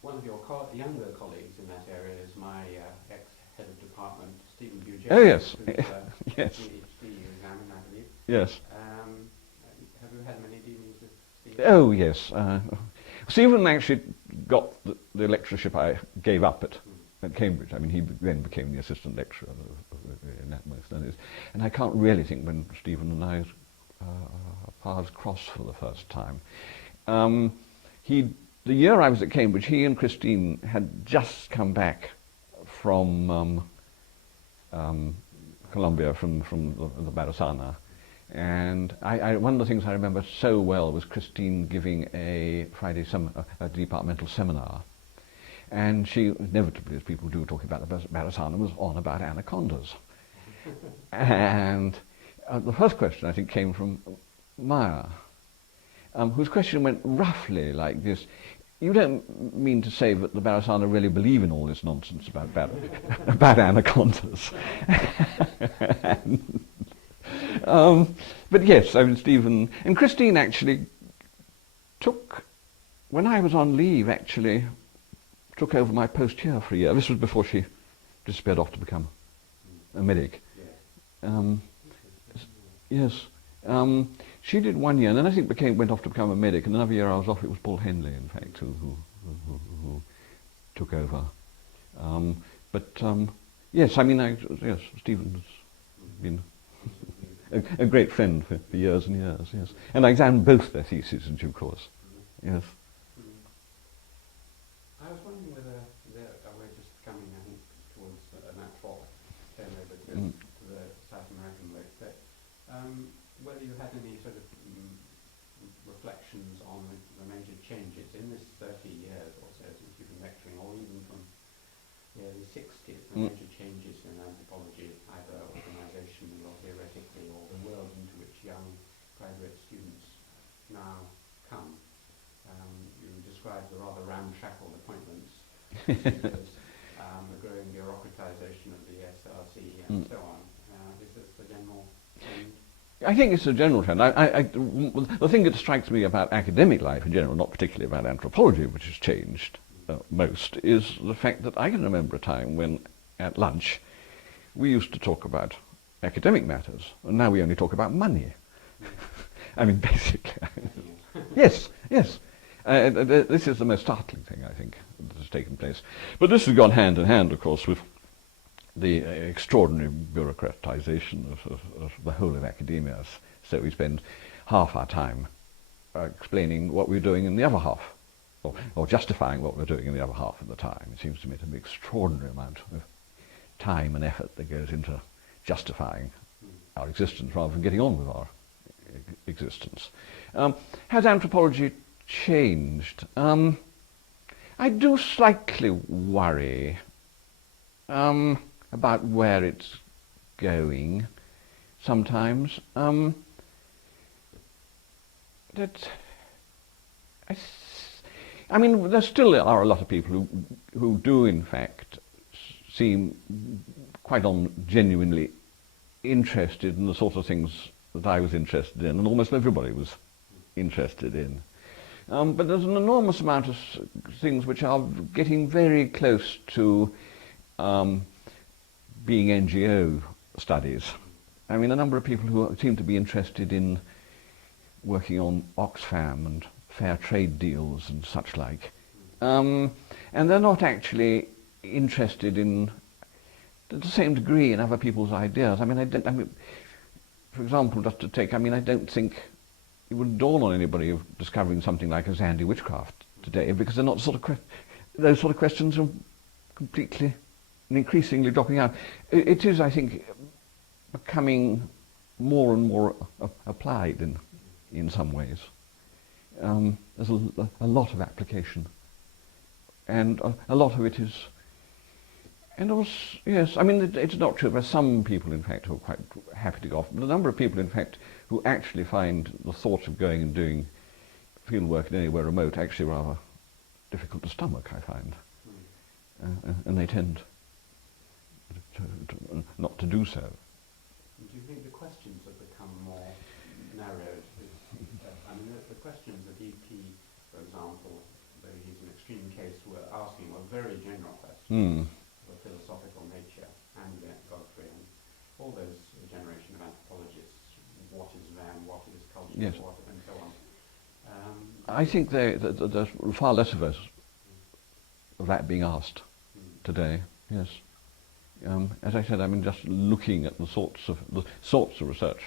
one of your younger colleagues in that area is my ex-head of department, Stephen Bugett. Oh yes, who's, yes. PhD examined, I believe. Yes. Have you had many dealings with Stephen? Oh yes. Stephen actually got the lectureship I gave up at Cambridge. I mean, he then became the assistant lecturer in that most studies. And I can't really think when Stephen and I paths crossed for the first time. He the year I was at Cambridge, he and Christine had just come back from Colombia, from the Barasana. And one of the things I remember so well was Christine giving a a departmental seminar. And she, inevitably, as people do talking about the Barasana, was on about anacondas. And the first question, I think, came from Maya, whose question went roughly like this: you don't mean to say that the Barasana really believe in all this nonsense about about anacondas? But yes, I mean, Stephen and Christine actually when I was on leave, actually took over my post here for a year. This was before she disappeared off to become a medic. Yes. She did 1 year, and then I think went off to become a medic, and another year I was off. It was Paul Henley, in fact, who took over. Yes, I mean, yes, Stephen's been a great friend for years and years, yes. And I examined both their theses in due course, yes. I was wondering whether we're just coming, I think, towards a natural turnover to the South American work, but whether you had any sort of reflections on the major changes in this 30 years or so since you've been lecturing, or even from the early 60s, the major changes in anthropology, either organisationally or theoretically, or the world into which young graduate students now come. You described the rather ramshackle appointments, the growing bureaucratisation of the SRC and so on. Is this the general trend? I think it's a general trend. The thing that strikes me about academic life in general, not particularly about anthropology, which has changed most, is the fact that I can remember a time when, at lunch, we used to talk about academic matters, and now we only talk about money. I mean, basically. Yes. This is the most startling thing, I think, that has taken place. But this has gone hand in hand, of course, with the extraordinary bureaucratization of the whole of academia. So we spend half our time explaining what we're doing in the other half, or justifying what we're doing in the other half of the time. It seems to me to be an extraordinary amount of time and effort that goes into justifying our existence rather than getting on with our existence. Has anthropology changed? I do slightly worry about where it's going sometimes. I mean, there still are a lot of people who do, in fact, seem quite genuinely interested in the sort of things that I was interested in, and almost everybody was interested in. But there's an enormous amount of things which are getting very close to being NGO studies. I mean, a number of people who seem to be interested in working on Oxfam and fair trade deals and such like. And they're not actually interested in, to the same degree, in other people's ideas. I mean, for example, just to take, I don't think it would dawn on anybody of discovering something like a Zandi witchcraft today, because they're not those sort of questions are completely and increasingly dropping out. It is, I think, becoming more and more applied in some ways. There's a lot of application, and a lot of it is, and also, yes, I mean, it's not true. There are some people, in fact, who are quite happy to go off, but a number of people, in fact, who actually find the thought of going and doing field work in anywhere remote actually rather difficult to stomach, I find. And they tend not to do so. Do you think the questions have become more narrowed? I mean, the questions that EP, for example, though he's an extreme case, were asking were very general questions of a philosophical nature, and Godfrey, and all those generation of anthropologists, what is man, what is culture, yes. what, and so on. I think there's far less of that being asked today, yes. As I said, I mean, just looking at the sorts of research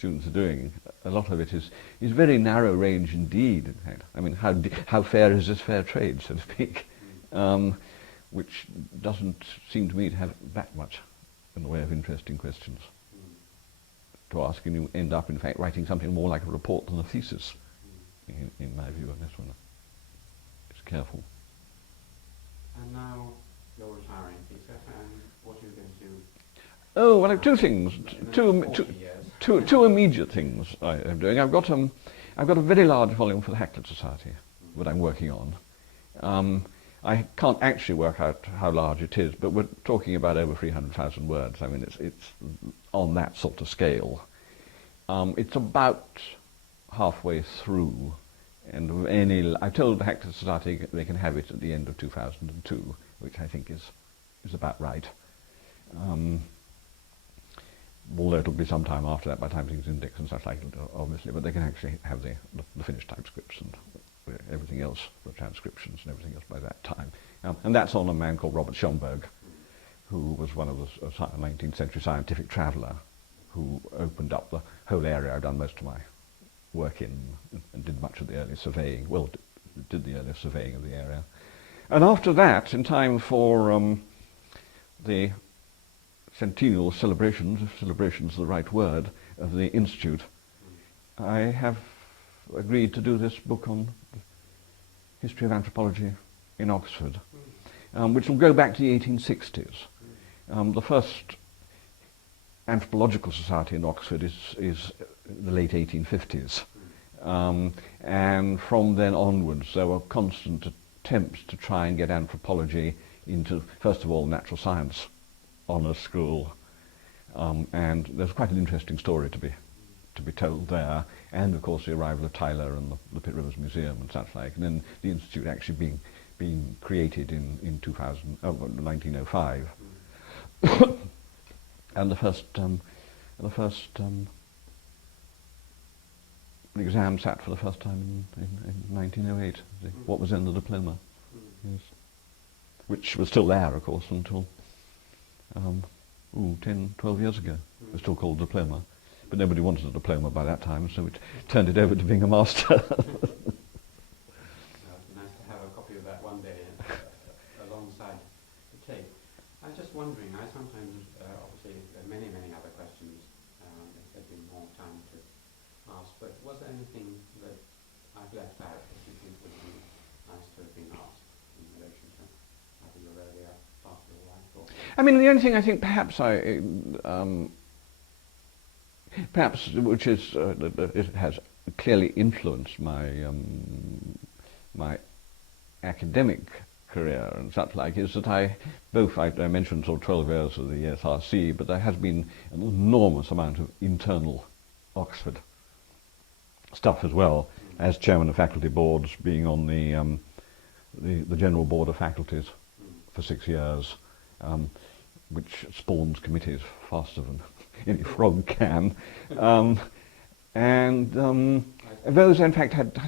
students are doing, a lot of it is very narrow range indeed, in fact. I mean, how fair is this fair trade, so to speak, which doesn't seem to me to have that much in the way of interesting questions to ask, and you end up, in fact, writing something more like a report than a thesis, in my view, unless one is careful. And now you're retiring, Peter, and what are you going to do? Oh, well, I have two things, two immediate things I'm doing. I've got a very large volume for the Hackett Society that I'm working on. I can't actually work out how large it is, but we're talking about over 300,000 words. I mean, it's on that sort of scale. It's about halfway through, and I told the Hackett Society they can have it at the end of 2002, which I think is about right. Although it'll be some time after that, by the time things index and such like it, obviously, but they can actually have the finished typescripts and everything else, the transcriptions and everything else by that time. And that's on a man called Robert Schomburg, who was one of the 19th century scientific traveller who opened up the whole area I've done most of my work in, and did much of the early surveying, did the early surveying of the area. And after that, in time for the centennial celebrations, if celebration's the right word, of the Institute, I have agreed to do this book on the history of anthropology in Oxford, which will go back to the 1860s. The first anthropological society in Oxford is the late 1850s. And from then onwards there were constant attempts to try and get anthropology into, first of all, natural science honours school, and there's quite an interesting story to be told there, and of course the arrival of Tyler and the Pitt Rivers Museum and such like, and then the Institute actually being created in 1905, and the first exam sat for the first time in 1908. What was then the diploma, yes, which was still there, of course, until 10, 12 years ago. It was still called diploma, but nobody wanted a diploma by that time, so we turned it over to being a master. It'd be nice to have a copy of that one day alongside the tape. I was just wondering, I sometimes, obviously there are many other questions, if there'd been more time to ask, but was there anything that I've left out that you think would be nice to have been asked in relation to either your earlier part of your life or... I mean, the only thing I think which is it has clearly influenced my my academic career and such like, is that I mentioned sort of 12 years of the ESRC, but there has been an enormous amount of internal Oxford stuff as well, as chairman of faculty boards, being on the general board of faculties for 6 years, which spawns committees faster than any frog can, and those in fact had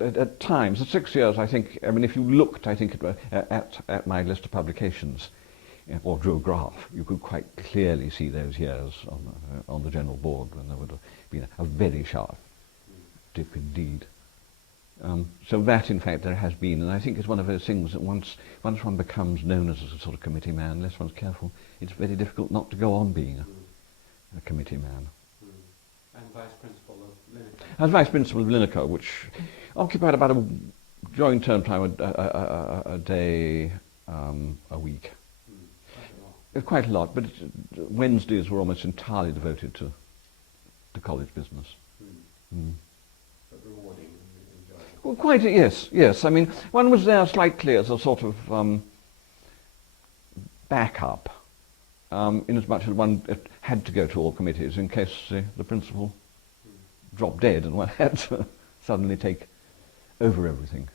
at times, the 6 years, I think, I mean, if you looked, I think, at my list of publications, or drew a graph, you could quite clearly see those years on the general board when there would have been a very sharp dip indeed. So that, in fact, there has been, and I think it's one of those things that once one becomes known as a sort of committee man, unless one's careful, it's very difficult not to go on being a committee man. And Vice Principal of Linacre? As Vice Principal of Linacre, which occupied about during term time a day a week. Quite a lot, but Wednesdays were almost entirely devoted to college business. But rewarding and enjoyable. Well, quite, yes. I mean, one was there slightly as a sort of backup, inasmuch as one had to go to all committees in case the principal dropped dead and one had to suddenly take over everything.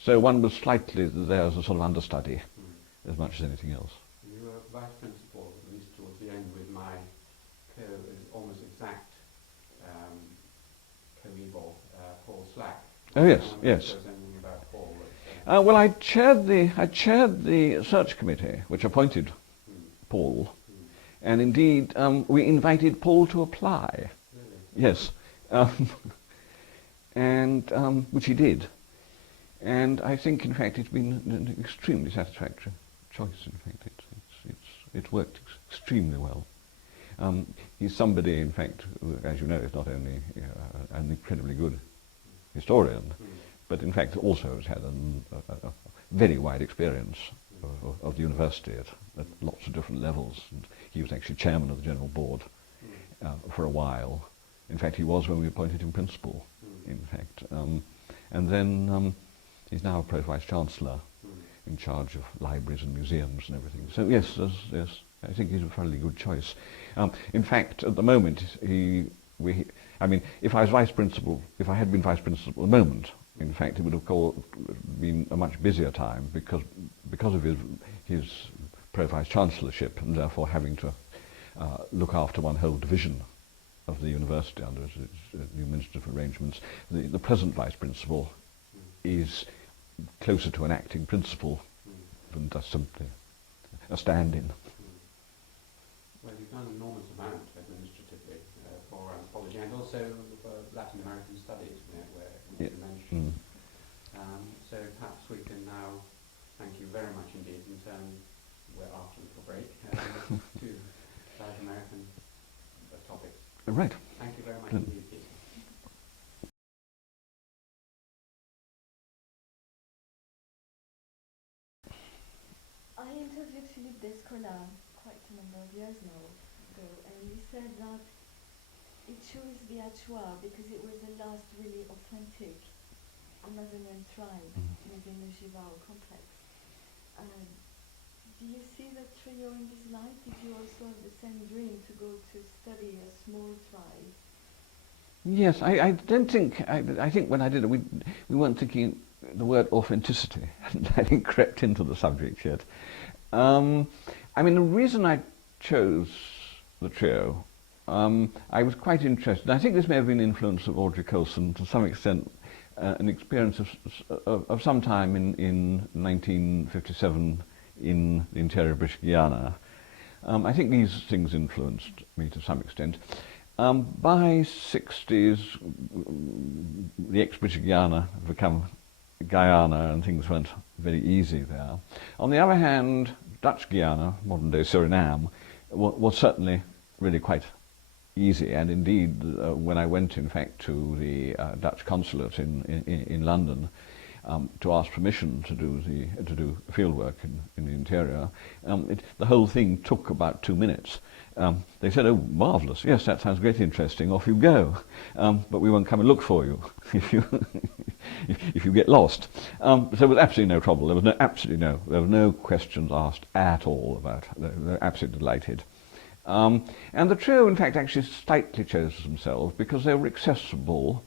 So one was slightly there as a sort of understudy, as much as anything else. You were Vice Principal, at least towards the end, with my almost exact co-eval, Paul Slack. Oh yes. If there's anything about Paul Well, I chaired the search committee, which appointed Paul, and indeed we invited Paul to apply. Really? Yes, and which he did. And I think, in fact, it's been an extremely satisfactory choice. In fact, it's worked extremely well. He's somebody, in fact, who, as you know, is not only an incredibly good historian, but in fact also has had a very wide experience of the university at lots of different levels. And he was actually chairman of the general board for a while. In fact, he was when we appointed him principal, in fact. And then he's now a pro-vice chancellor in charge of libraries and museums and everything. So yes, yes, I think he's a fairly good choice. In fact, at the moment, I mean, if I was vice principal, if I had been vice principal at the moment, in fact, it would have been a much busier time because of his pro-vice chancellorship, and therefore having to look after one whole division of the university under its new administrative arrangements. The present vice principal is closer to an acting principal than just simply a stand-in. Well, you've done an enormous amount administratively for anthropology and also for Latin American studies, which you mentioned. So perhaps we can now thank you very much indeed and turn, after a little break, to Latin American topics. Right. Thank you very much indeed, Peter. I interviewed Philippe Descola quite a number of years now ago, and he said that he chose the Achua because it was the last really authentic Amazonian tribe within the Jivao complex. Do you see the trio in this light? Did you also have the same dream to go to study a small tribe? Yes, I don't think, I think when I did it, we weren't thinking the word authenticity hadn't, I think, crept into the subject yet. I mean, the reason I chose the trio, I was quite interested, and I think this may have been the influence of Audrey Coulson to some extent, an experience of some time in 1957 in the interior of British Guiana. I think these things influenced me to some extent. By 60s, the ex-British Guiana had become Guyana and things weren't very easy there. On the other hand, Dutch Guiana, modern-day Suriname, was certainly really quite easy, and indeed when I went in fact to the Dutch consulate in London to ask permission to do field work in the interior, the whole thing took about 2 minutes. They said, "Oh, marvellous, yes, that sounds great, interesting, off you go, but we won't come and look for you if you if you get lost." So there was absolutely no trouble. There was no questions asked at all about it. They were absolutely delighted. And the trio, in fact, actually slightly chose themselves because they were accessible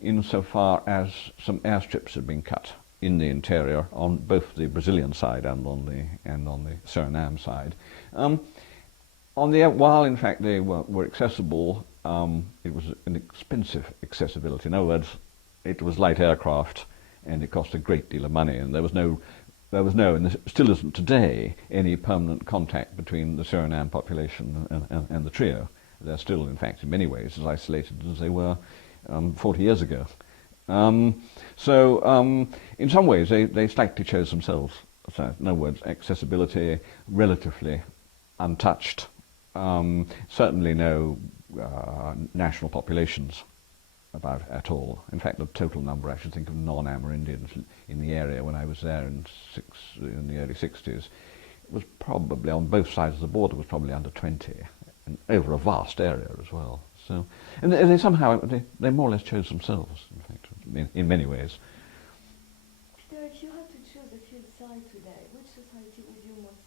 insofar as some airstrips had been cut in the interior on both the Brazilian side and on the Suriname side. While in fact they were accessible, it was an expensive accessibility. In other words, it was light aircraft, and it cost a great deal of money, and there was no, and there still isn't today, any permanent contact between the Suriname population and the trio. They're still, in fact, in many ways as isolated as they were 40 years ago. So in some ways they slightly chose themselves. So, in other words, accessibility relatively untouched. Certainly no national populations about at all. In fact, the total number, I should think, of non-Amerindians in the area when I was there in the early 60s was probably, on both sides of the border, was probably under 20, and over a vast area as well. So, and they somehow, they more or less chose themselves, in fact, in many ways. Peter, if you had to choose a field site today, which society would you most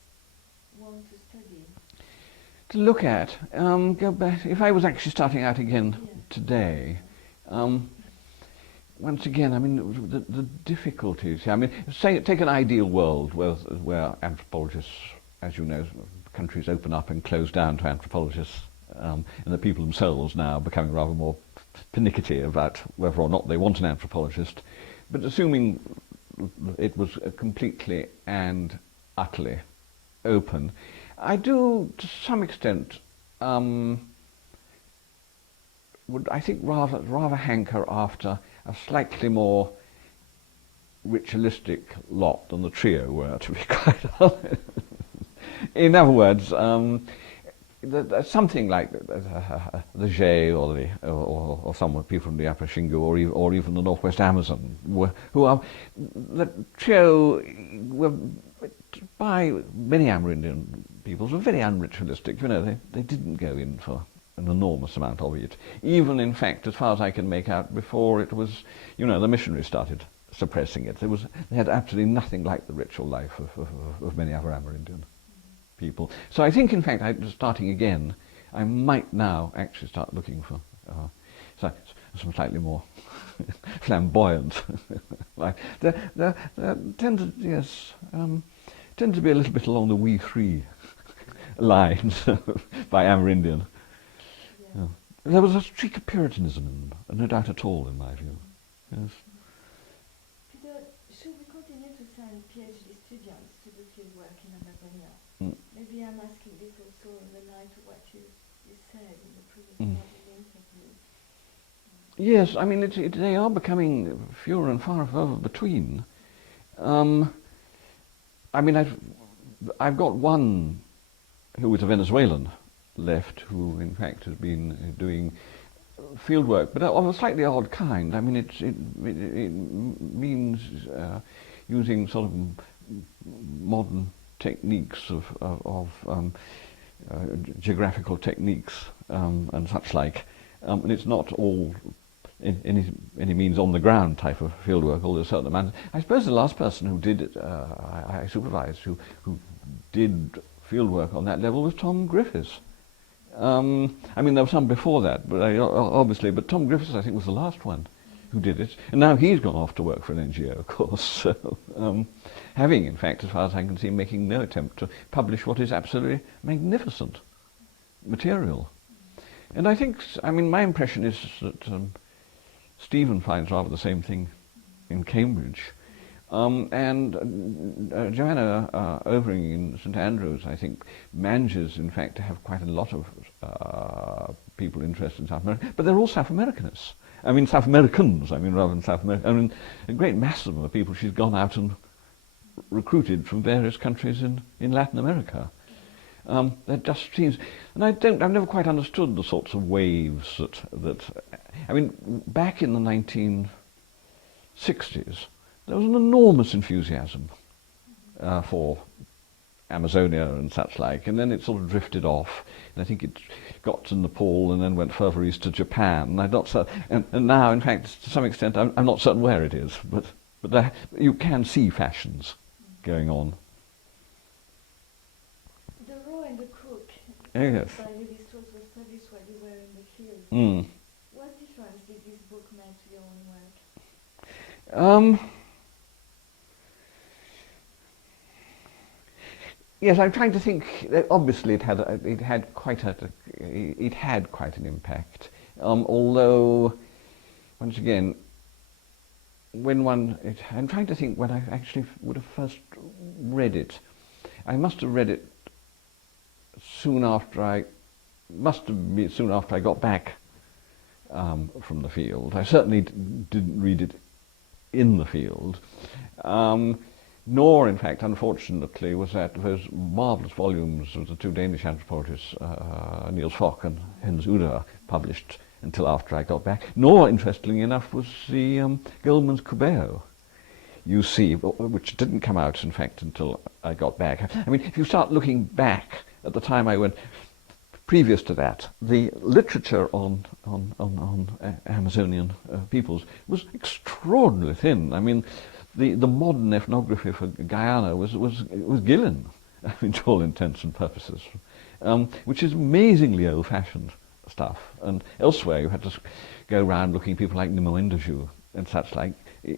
want to study? To look at, go back, if I was actually starting out again today, once again, I mean, the difficulties, I mean, take an ideal world where anthropologists, as you know, countries open up and close down to anthropologists, and the people themselves now are becoming rather more pernickety about whether or not they want an anthropologist. But assuming it was completely and utterly open, I do, to some extent, would, I think, rather hanker after a slightly more ritualistic lot than the trio were, to be quite honest. In other words, something like the Jay or some people from the Upper Shingo or even the Northwest Amazon, who are the trio were by many Amerindian peoples were very unritualistic. You know, they didn't go in for an enormous amount of it. Even in fact, as far as I can make out, before it was, you know, the missionaries started suppressing it. They had absolutely nothing like the ritual life of many other Amerindian people. So I think, in fact, starting again, I might now actually start looking for some slightly more flamboyant. Like they tend to be a little bit along the we three lines by Amerindian. Yeah. Yeah. There was a streak of Puritanism in them, no doubt at all, in my view. Yes. Peter, should we continue to send PhD students to the field work in Amazonia? Maybe I'm asking this also in the light of what you said in the previous part of the interview. Yes, I mean, they are becoming fewer and far between. I mean, I've got one who is a Venezuelan left, who in fact has been doing field work, but of a slightly odd kind. I mean, it means using sort of modern techniques of geographical techniques and such like, and it's not all in any means on the ground type of field work, although a certain amount. I suppose the last person who did it, I supervised, who did field work on that level was Tom Griffiths. I mean, there were some before that, but obviously, but Tom Griffiths, I think, was the last one who did it, and now he's gone off to work for an NGO, of course. So, having, in fact, as far as I can see, making no attempt to publish what is absolutely magnificent material. And I think, I mean, my impression is that Stephen finds rather the same thing in Cambridge. And Joanna Overing in St Andrews, I think, manages, in fact, to have quite a lot of people interested in South America, but they're all South Americanists. I mean, South Americans, I mean, rather than South America. I mean, a great mass of them are people she's gone out and recruited from various countries in Latin America. That just seems, and I've never quite understood the sorts of waves that I mean, back in the 1960s, there was an enormous enthusiasm for Amazonia and such like, and then it sort of drifted off, and I think it got to Nepal and then went further east to Japan, and I'm not certain, and now, in fact, to some extent, I'm not certain where it is, but you can see fashions going on. The Raw and the Crook Yes. by Levi Strauss was published while you were in the field. What difference did this book make to your own work? Yes, I'm trying to think. Obviously, it had quite an impact. Although, once again, I'm trying to think when I actually would have first read it. I must have read it soon after I got back from the field. I certainly didn't read it in the field. Nor, in fact, unfortunately, was that those marvellous volumes of the two Danish anthropologists, Niels Fock and Hans Uda, published until after I got back. Nor, interestingly enough, was the Goldman's Cubeo, you see, which didn't come out, in fact, until I got back. I mean, if you start looking back at the time I went, previous to that, the literature on Amazonian peoples was extraordinarily thin. I mean, the modern ethnography for Guyana was Gillen, I mean, to all intents and purposes, which is amazingly old-fashioned stuff. And elsewhere you had to go around looking at people like Nimoendaju and such like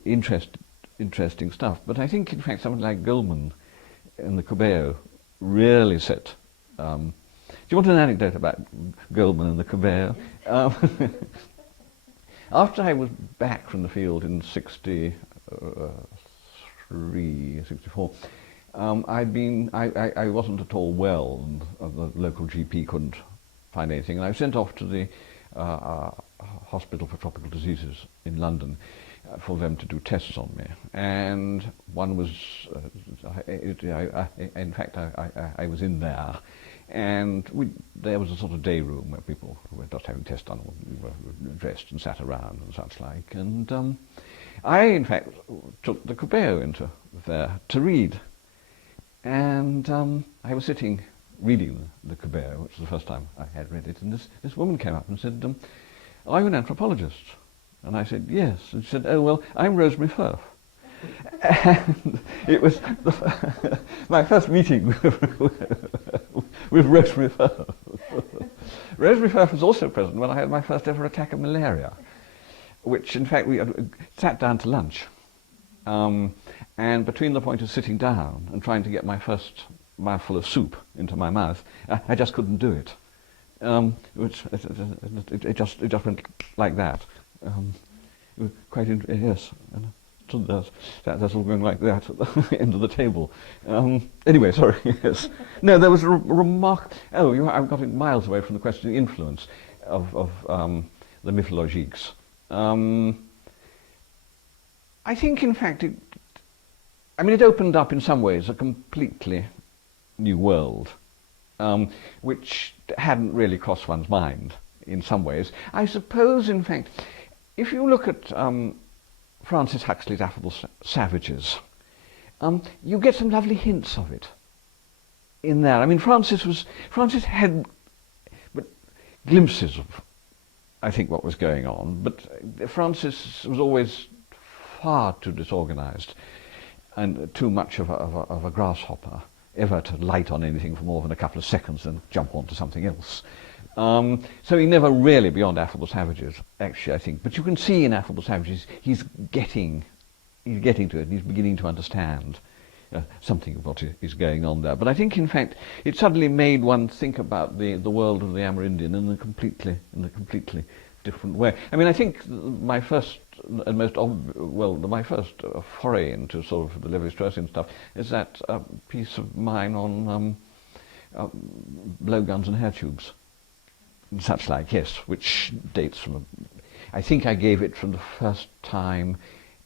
interesting stuff. But I think, in fact, something like Goldman and the Cubeo really set. Do you want an anecdote about Goldman and the Cubeo? After I was back from the field in 64, I wasn't at all well, and the local GP couldn't find anything, and I was sent off to the hospital for tropical diseases in London for them to do tests on me, and one was, in fact, I was in there, and there was a sort of day room where people who were just having tests done were dressed and sat around and such like, and I, in fact, took the Coupé into there to read, and I was sitting reading the Coupé, which was the first time I had read it, and this woman came up and said, "Are you an anthropologist?" And I said, "Yes." And she said, "Oh, well, I'm Rosemary Firth." And it was my first meeting with Rosemary Firth. Rosemary Firth was also present when I had my first ever attack of malaria, which, in fact, we sat down to lunch. And between the point of sitting down and trying to get my first mouthful of soup into my mouth, I just couldn't do it. It just went like that. It was quite yes. So that's all going like that at the end of the table. Anyway, sorry. Yes. No, there was a remark. Oh, I've got it miles away from the question of the influence of the mythologiques. I think, in fact, it opened up in some ways a completely new world, which hadn't really crossed one's mind in some ways. I suppose, in fact, if you look at Francis Huxley's Affable Savages, you get some lovely hints of it in there. I mean, Francis had glimpses of, I think, what was going on, but Francis was always far too disorganized and too much of a grasshopper ever to light on anything for more than a couple of seconds and jump on to something else. So he never really, beyond Affable Savages, actually, I think. But you can see in Affable Savages he's getting to it, and he's beginning to understand something of what is going on there. But I think, in fact, it suddenly made one think about the world of the Amerindian in a completely different way. I mean, I think my first and my first foray into sort of the Levi-Straussian stuff is that piece of mine on blowguns and hair tubes and such like, yes, which dates from I think I gave it from the first time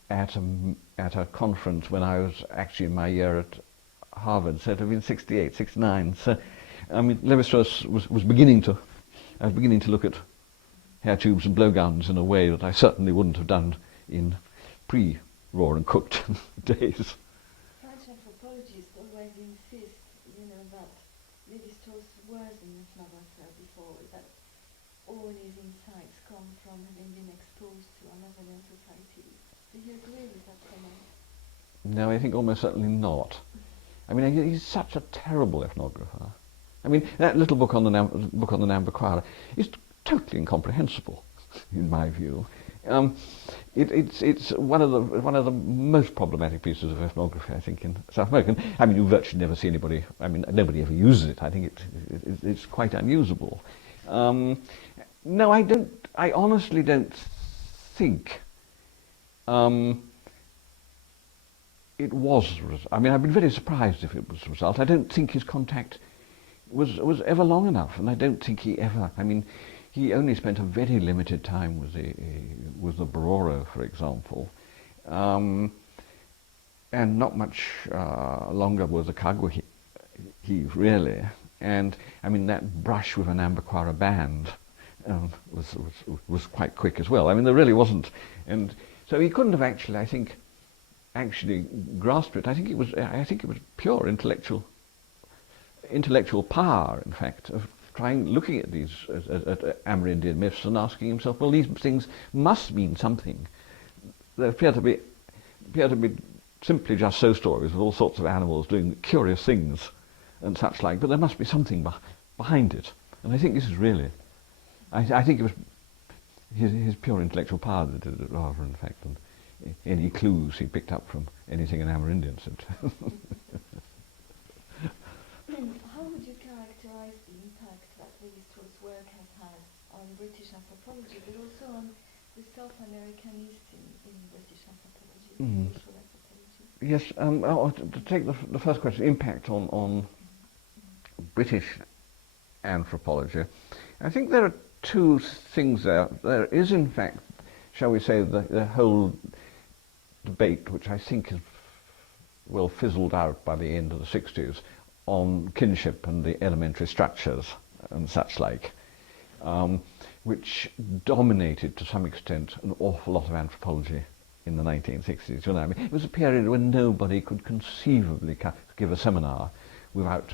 at a conference when I was actually in my year at Harvard, so it had been 68, 69. So, I mean, Levi-Strauss was beginning to look at hair tubes and blowguns in a way that I certainly wouldn't have done in pre-raw and cooked days. French anthropologists always insist, that Levi-Strauss was an ethnographer before, that all his insights come from having been exposed to another society. Do you agree with that comment? No, I think almost certainly not. I mean, he's such a terrible ethnographer. I mean, that little book on the Nambukwara is totally incomprehensible, in my view. It's one of the most problematic pieces of ethnography, I think, in South America. I mean, you virtually never see anybody. I mean, nobody ever uses it. I think it's quite unusable. No, I don't. I honestly don't think it was. I mean, I've been very surprised if it was a result. I don't think his contact was ever long enough, and I don't think he ever. I mean, he only spent a very limited time with the Bororo, for example, and not much longer with the Kagwa heave, really. And I mean, that brush with an Nambukwara band was quite quick as well. I mean, there really wasn't, and so he couldn't have actually, I think, grasped it. I think it was pure intellectual power, in fact, of looking at these at Amerindian myths and asking himself, well, these things must mean something. They appear to be simply just so stories with all sorts of animals doing curious things and such like, but there must be something behind it. And I think this is really, I think it was his pure intellectual power that did it, rather, in fact, than any clues he picked up from anything an Amerindian said. How would you characterize the impact that Levi-Strauss' work has had on British anthropology, but also on the South Americanist in British anthropology, social anthropology? Yes, to take the first question, impact on British anthropology, I think there are two things there. There is, in fact, shall we say, the whole debate, which I think is well fizzled out by the end of the 60s, on kinship and the elementary structures and such like, which dominated to some extent an awful lot of anthropology in the 1960s. You know, I mean, it was a period when nobody could conceivably give a seminar without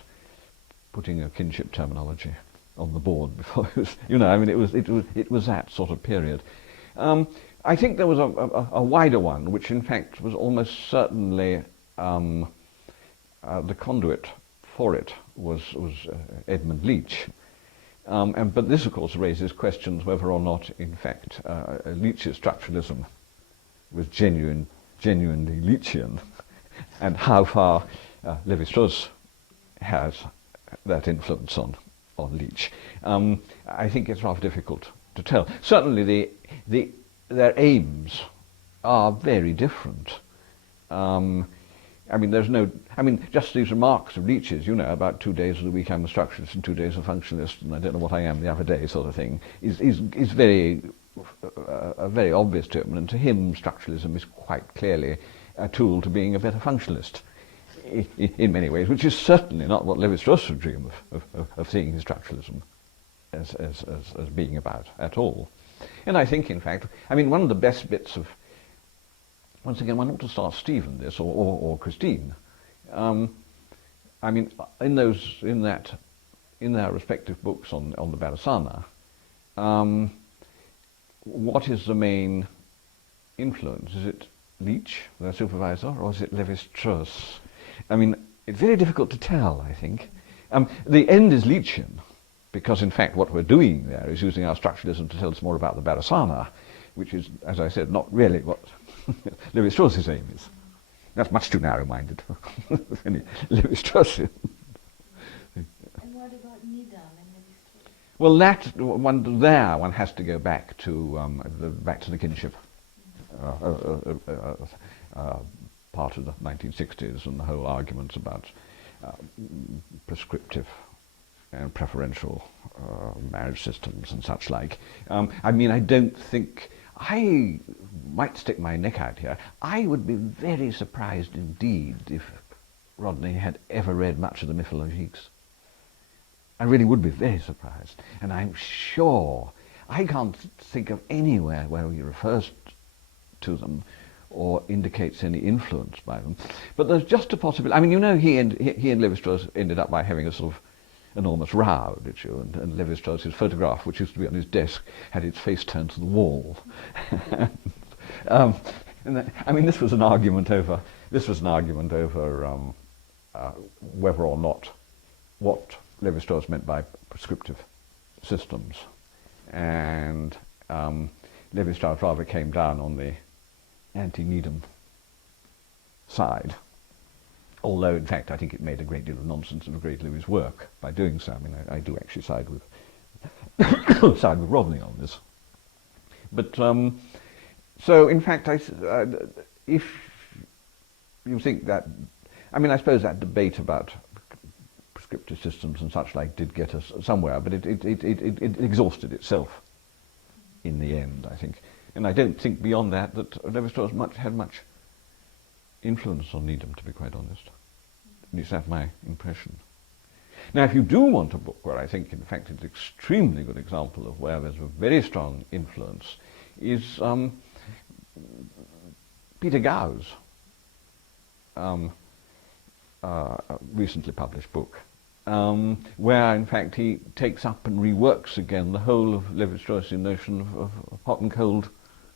putting a kinship terminology on the board before it was, you know, I mean, it was that sort of period. I think there was a wider one, which in fact was almost certainly the conduit for it was Edmund Leach. But this, of course, raises questions whether or not, in fact, Leach's structuralism was genuinely Leachian, and how far Levi-Strauss has that influence on Leach. I think it's rather difficult to tell. Certainly, their aims are very different. I mean, just these remarks of Leach's, you know, about 2 days of the week I'm a structuralist and 2 days a functionalist, and I don't know what I am the other day, sort of thing, is very very obvious to him. And to him, structuralism is quite clearly a tool to being a better functionalist in many ways, which is certainly not what Levi-Strauss would dream of seeing his structuralism as being about at all. And I think, in fact, I mean, one of the best bits of, once again, one ought to start Steve in this, or Christine. I mean, in their respective books on the Badasana, what is the main influence? Is it Leach, their supervisor, or is it Levi-Strauss? I mean, it's very difficult to tell, I think. The end is Leachian, because in fact what we're doing there is using our structuralism to tell us more about the Badasana, which is, as I said, not really what Levi-Strauss's aim is. That's much too narrow-minded for any Levi-Straussian. And what about Nidal and Levi-Strauss? Well, one has to go back to the kinship part of the 1960s and the whole arguments about prescriptive and preferential marriage systems and such like. I mean, I don't think, I might stick my neck out here, I would be very surprised indeed if Rodney had ever read much of the Mythologiques. I really would be very surprised. And I'm sure, I can't think of anywhere where he refers to them or indicates any influence by them. But there's just a possibility. I mean, you know, he and Levi-Strauss ended up by having a sort of enormous row, did you? And Levi-Strauss's photograph, which used to be on his desk, had its face turned to the wall. I mean, this was an argument over whether or not what Levi-Strauss meant by prescriptive systems, and Levi-Strauss rather came down on the anti-Needham side, although in fact I think it made a great deal of nonsense of a great deal of his work by doing so. I mean, I do actually side with Rodney on this. But so in fact, if you think that, I mean, I suppose that debate about prescriptive systems and such like did get us somewhere, but it exhausted itself in the end, I think. And I don't think beyond that Levi-Strauss had much influence on Needham, to be quite honest. At least that's my impression. Now, if you do want a book where I think, in fact, it's an extremely good example of where there's a very strong influence, is Peter Gow's recently published book, where, in fact, he takes up and reworks again the whole of Levi-Straussian notion of hot and cold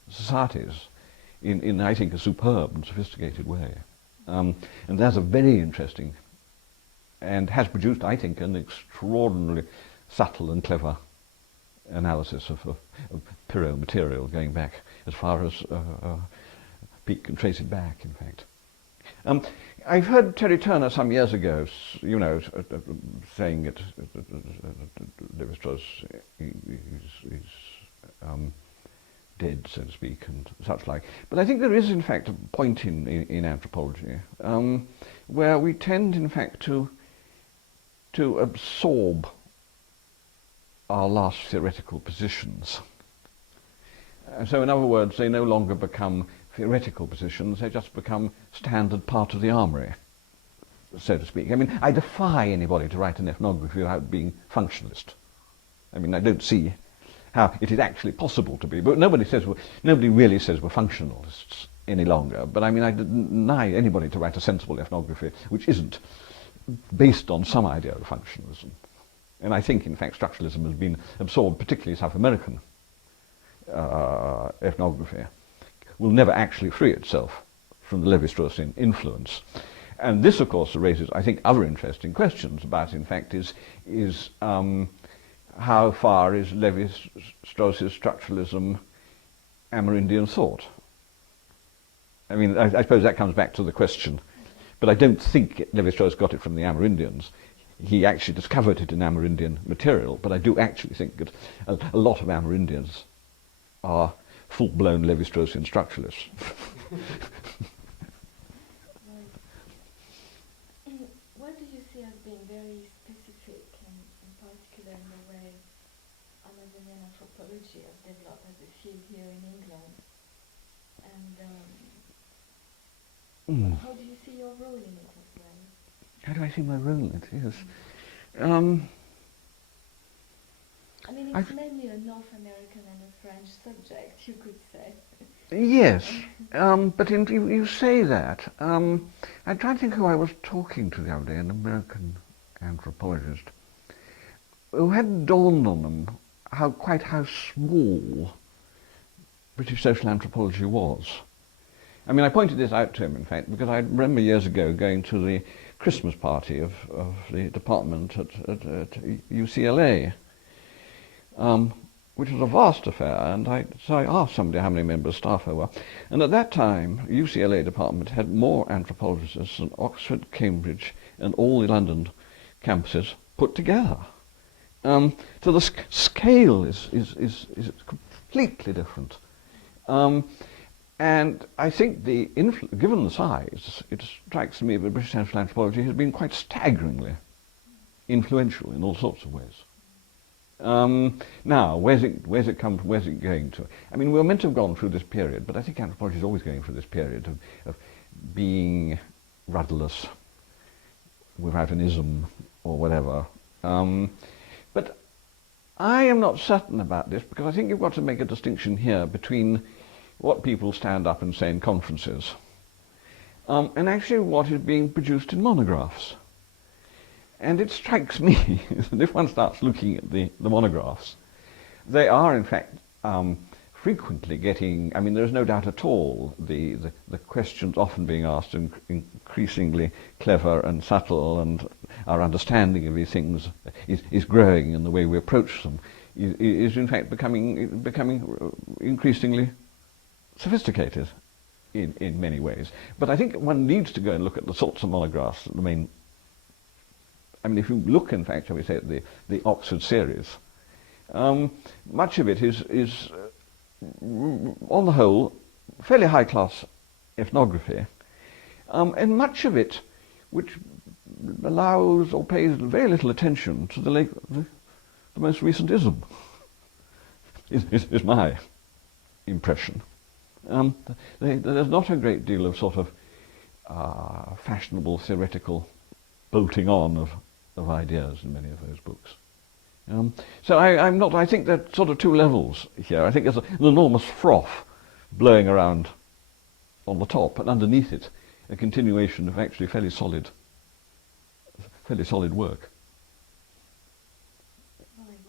societies in, I think, a superb and sophisticated way. And that's a very interesting and has produced, I think, an extraordinarily subtle and clever analysis of Pyrrho material going back as far as Pete can trace it back, in fact. I've heard Terry Turner some years ago, you know, saying that Levi-Strauss is dead, so to speak, and such like. But I think there is, in fact, a point in anthropology where we tend, in fact, to absorb our last theoretical positions. So in other words, they no longer become theoretical positions, they just become standard part of the armoury, so to speak. I mean, I defy anybody to write an ethnography without being functionalist. I mean, I don't see how it is actually possible to be, but nobody really says we're functionalists any longer. But I mean, I deny anybody to write a sensible ethnography which isn't based on some idea of functionalism. And I think, in fact, structuralism has been absorbed, particularly South American ethnography, will never actually free itself from the Levi-Straussian influence. And this, of course, raises, I think, other interesting questions about, in fact, is how far is Levi-Strauss's structuralism Amerindian thought? I mean, I suppose that comes back to the question, but I don't think Levi-Strauss got it from the Amerindians. He actually discovered it in Amerindian material, but I do actually think that a lot of Amerindians are full-blown Levi-Straussian structuralists. What do you see as being very specific and particular in the way Amazonian anthropology has developed as a field here in England? And how do you see your role in it as well? How do I see my role in it? Yes. I mean, it's mainly a North American and a French subject, you could say. Yes, but you say that. I'm trying to think who I was talking to the other day, an American anthropologist, who had dawned on them quite how small British social anthropology was. I mean, I pointed this out to him, in fact, because I remember years ago going to the Christmas party of the department at UCLA, which was a vast affair, and so I asked somebody how many members of staff there were. And at that time, UCLA department had more anthropologists than Oxford, Cambridge, and all the London campuses put together. So the scale is completely different. And I think given the size, it strikes me that British social anthropology has been quite staggeringly influential in all sorts of ways. Now, where's it come from, where's it going to? I mean, we were meant to have gone through this period, but I think anthropology is always going through this period of being rudderless, without an ism or whatever. But I am not certain about this, because I think you've got to make a distinction here between what people stand up and say in conferences, and actually what is being produced in monographs. And it strikes me that if one starts looking at the monographs, they are in fact frequently getting, I mean, there's no doubt at all, the questions often being asked are increasingly clever and subtle, and our understanding of these things is growing, and the way we approach them is in fact becoming increasingly sophisticated in many ways. But I think one needs to go and look at the sorts of monographs that remain. I mean, if you look, in fact, shall we say, at the Oxford series, much of it is on the whole, fairly high-class ethnography, and much of it which allows or pays very little attention to the most recent ism, is my impression. There's not a great deal of sort of fashionable theoretical bolting on of ideas in many of those books. So I think there are sort of two levels here. I think there's an enormous froth blowing around on the top, and underneath it a continuation of actually fairly solid work. Right.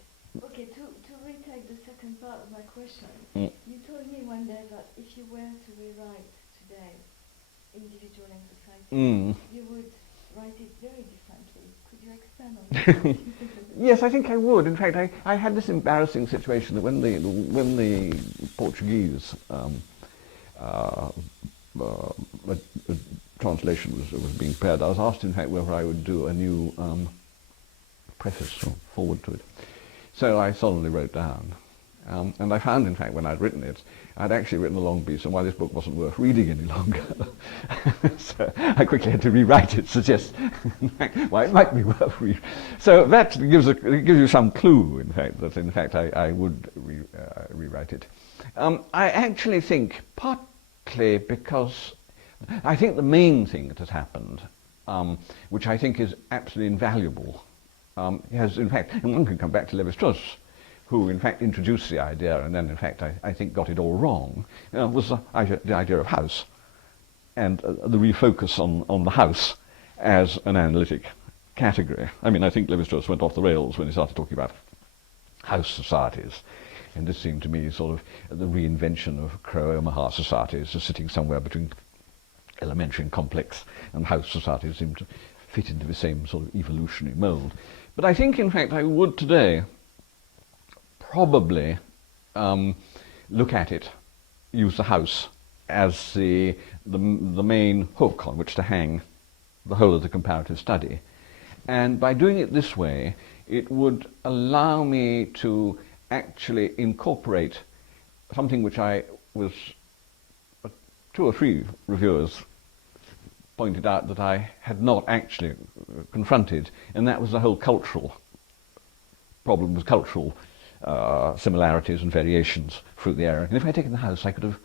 Okay, to retake the second part of my question, you told me one day that if you were to rewrite today Individual and Society, you would write it very differently. Could you expand on that? Yes, I think I would. In fact, I had this embarrassing situation that when the Portuguese translation was being prepared, I was asked, in fact, whether I would do a new preface or forward to it. So I solemnly wrote down And I found, in fact, when I'd written it, I'd actually written a long piece on why this book wasn't worth reading any longer. So I quickly had to rewrite it, suggest why it might be worth reading. So that gives you some clue, in fact, that in fact I would rewrite it. I actually think, partly because I think the main thing that has happened, which I think is absolutely invaluable, has in fact, and one can come back to Levi-Strauss, who in fact introduced the idea and then in fact I think got it all wrong, was the idea of house and the refocus on the house as an analytic category. I mean, I think Levi-Strauss went off the rails when he started talking about house societies, and this seemed to me sort of the reinvention of Crow-Omaha societies as sitting somewhere between elementary and complex, and house societies seemed to fit into the same sort of evolutionary mould. But I think in fact I would today probably look at it, use the house as the main hook on which to hang the whole of the comparative study. And by doing it this way, it would allow me to actually incorporate something which I was, 2 or 3 reviewers pointed out that I had not actually confronted, and that was the whole cultural problem with cultural similarities and variations through the area. And if I had taken the house, I could have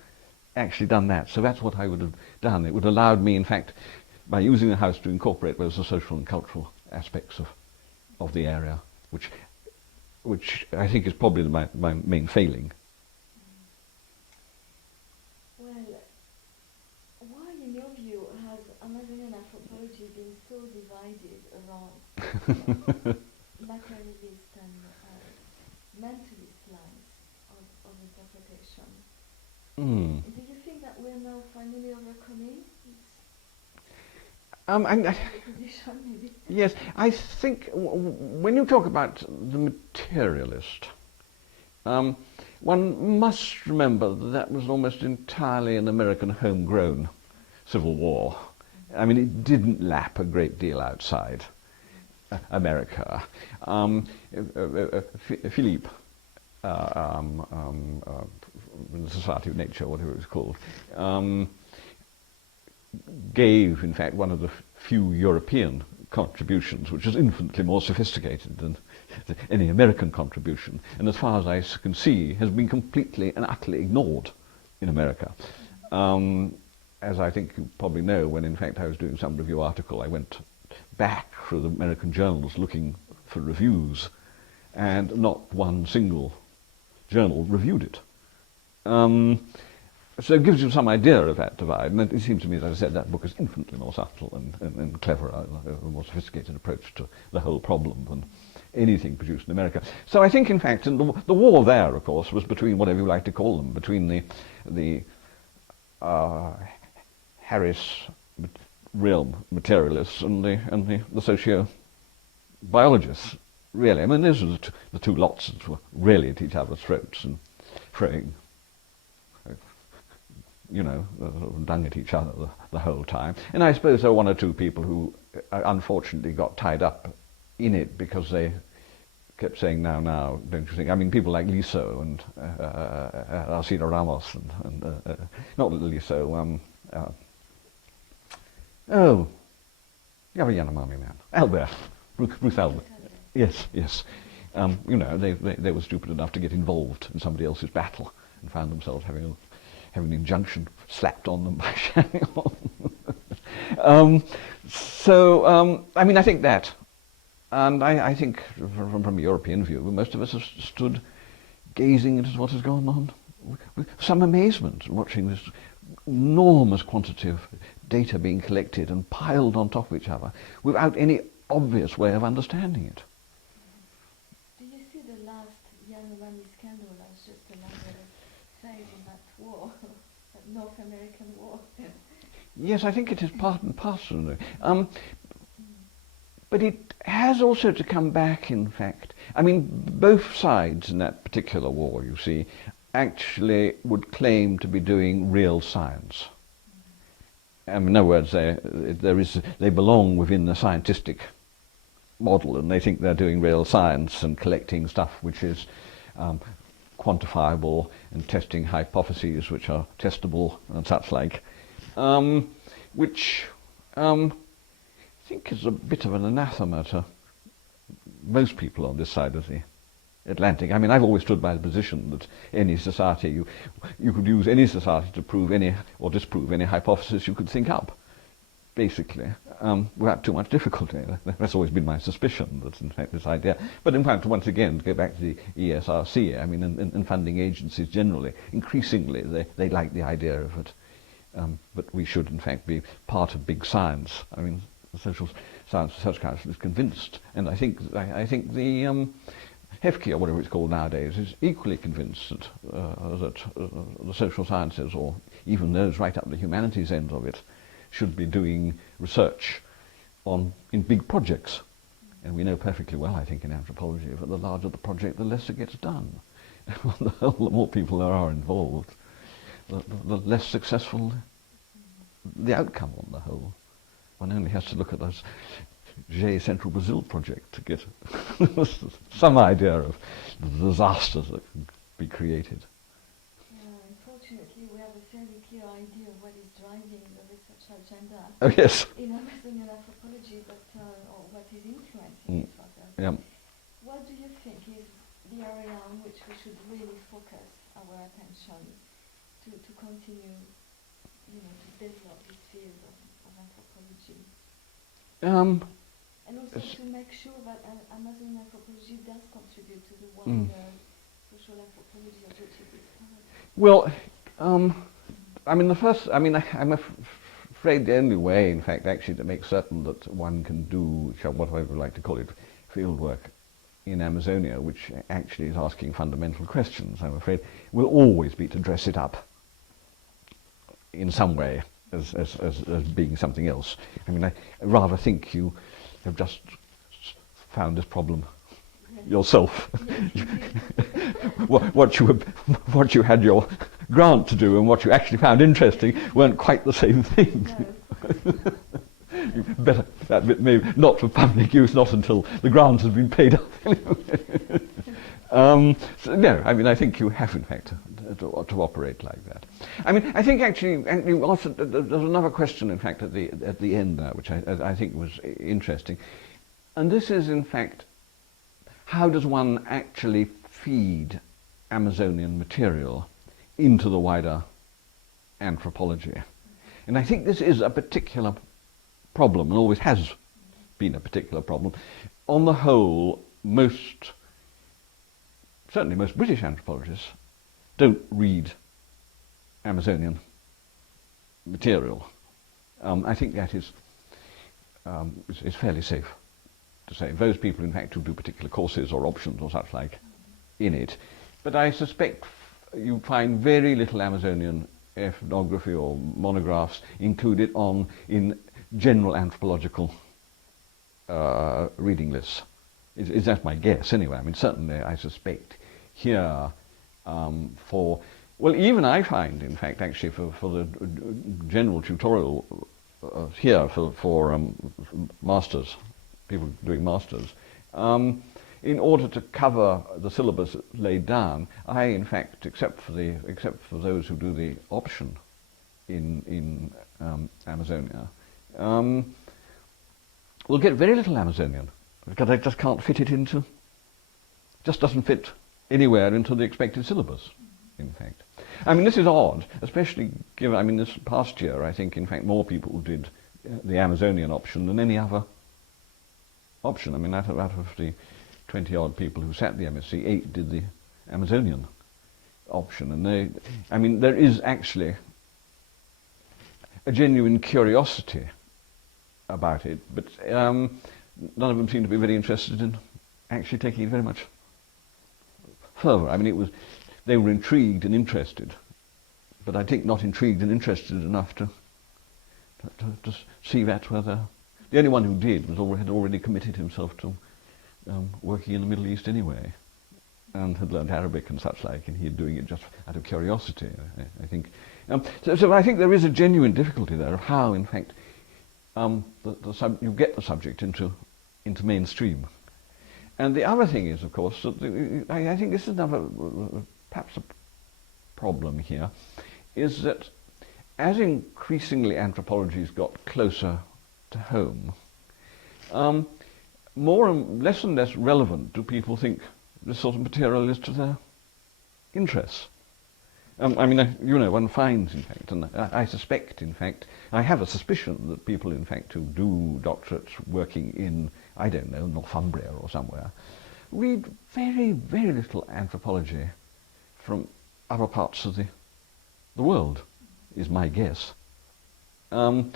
actually done that. So that's what I would have done. It would have allowed me, in fact, by using the house to incorporate both the social and cultural aspects of the area, which I think is probably my main failing. Well, why, in your view, has Amazonian anthropology been so divided around materialist and mentalist lines of interpretation? Do you think that we're now finally overcoming this position, maybe? Yes, I think when you talk about the materialist, one must remember that was almost entirely an American homegrown civil war. I mean, it didn't lap a great deal outside America. Philippe, the Society of Nature, whatever it was called, gave, in fact, one of the few European contributions, which is infinitely more sophisticated than any American contribution, and as far as I can see, has been completely and utterly ignored in America. As I think you probably know, when in fact I was doing some review article, I went back through the American journals looking for reviews, and not one single journal reviewed it. So it gives you some idea of that divide, and it seems to me, as I said, that book is infinitely more subtle and cleverer, a more sophisticated approach to the whole problem than anything produced in America. So I think, in fact, the war there, of course, was between whatever you like to call them, between the Harris realm materialists and the socio-biologists, really. I mean, those were the two lots that were really at each other's throats and throwing, you know, dung at each other the whole time. And I suppose there were 1 or 2 people who unfortunately got tied up in it because they kept saying, now, don't you think? I mean, people like Liso and Alcina Ramos and not Liso, the other Yanomami man, Albert, Bruce Albert. Yes. You know, they were stupid enough to get involved in somebody else's battle and found themselves having an injunction slapped on them by Chagnon. I mean, I think that, and I think from a European view, most of us have stood gazing into what has gone on with some amazement, watching this enormous quantity of data being collected and piled on top of each other without any obvious way of understanding it. Do you see the last Yanomami scandal as just another phase in that war, that North American war? Yes, I think it is part and parcel. But it has also to come back, in fact. I mean, both sides in that particular war, you see, actually would claim to be doing real science. In other words, they belong within the scientific model, and they think they're doing real science and collecting stuff which is quantifiable and testing hypotheses which are testable and such like, which I think is a bit of an anathema to most people on this side of the Atlantic. I mean, I've always stood by the position that any society, you could use any society to prove any or disprove any hypothesis you could think up, basically, without too much difficulty. That's always been my suspicion, that in fact this idea. But in fact, once again, to go back to the ESRC, I mean, and funding agencies generally, increasingly they like the idea of it, that we should in fact be part of big science. I mean, the Social Science Research Council is convinced, and I think the HEFCE, or whatever it's called nowadays, is equally convinced that the social sciences, or even those right up the humanities end of it, should be doing research in big projects. And we know perfectly well, I think, in anthropology, that the larger the project, the less it gets done. The more people there are involved, the less successful the outcome on the whole. One only has to look at those Central Brazil project to get some idea of the disasters that can be created. Unfortunately, we have a fairly clear idea of what is driving the research agenda Oh yes. in Amazonian anthropology, but or what is influencing it rather. Yeah. What do you think is the area on which we should really focus our attention to continue, to develop this field of anthropology? And also to make sure that Amazonian anthropology does contribute to the wider social anthropology of which it is part. Well, I mean, I'm afraid the only way, in fact, actually, to make certain that one can do what I would like to call it field work in Amazonia, which actually is asking fundamental questions, I'm afraid, will always be to dress it up in some way as being something else. I mean, I rather think you have just found this problem yourself. What you had your grant to do and what you actually found interesting weren't quite the same thing. No. Better that bit maybe not for public use, not until the grant has been paid up. So no, I mean, I think you have in fact to operate like that. I mean, I think actually also, there's another question in fact at the end there, which I think was interesting, and this is in fact, how does one actually feed Amazonian material into the wider anthropology? And I think this is a particular problem, and always has been a particular problem. On the whole, certainly most British anthropologists don't read Amazonian material. I think that is fairly safe to say. Those people, in fact, who do particular courses or options or such like in it. But I suspect you find very little Amazonian ethnography or monographs included in general anthropological reading lists. Is that my guess anyway? I mean, certainly I suspect here even I find, in fact, actually for the general tutorial here for masters, people doing masters, in order to cover the syllabus laid down, I, in fact, except for those who do the option in Amazonia, will get very little Amazonian because I just can't fit it into. Just doesn't fit anywhere into the expected syllabus. In fact, I mean, this is odd, especially given. I mean, this past year, I think, in fact, more people did the Amazonian option than any other option. I mean, out of the 20-odd people who sat the MSc, 8 did the Amazonian option, and there is actually a genuine curiosity about it, but none of them seem to be very interested in actually taking it very much further. I mean, they were intrigued and interested, but I think not intrigued and interested enough to see that whether the only one who did had already committed himself to working in the Middle East anyway, and had learned Arabic and such like, and he had doing it just out of curiosity, I think. So I think there is a genuine difficulty there of how, in fact, you get the subject into mainstream. And the other thing is, of course, that I think this is another perhaps a problem here, is that as increasingly anthropology's got closer to home, less and less relevant do people think this sort of material is to their interests. One finds, in fact, and I suspect, in fact, I have a suspicion that people, in fact, who do doctorates working in, I don't know, Northumbria or somewhere, read very, very little anthropology from other parts of the world, is my guess. In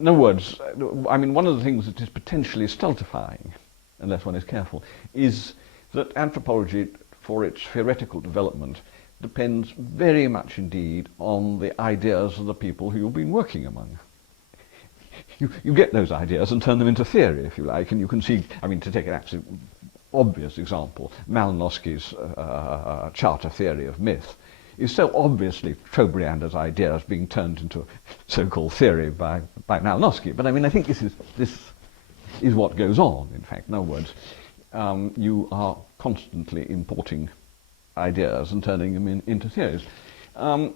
other words, one of the things that is potentially stultifying, unless one is careful, is that anthropology, for its theoretical development, depends very much indeed on the ideas of the people who you've been working among. You get those ideas and turn them into theory, if you like, and you can see, to take an absolute obvious example, Malinowski's charter theory of myth is so obviously Trobriand's ideas being turned into so-called theory by Malinowski. But I think this is what goes on, in fact. In other words, you are constantly importing ideas and turning them into theories. And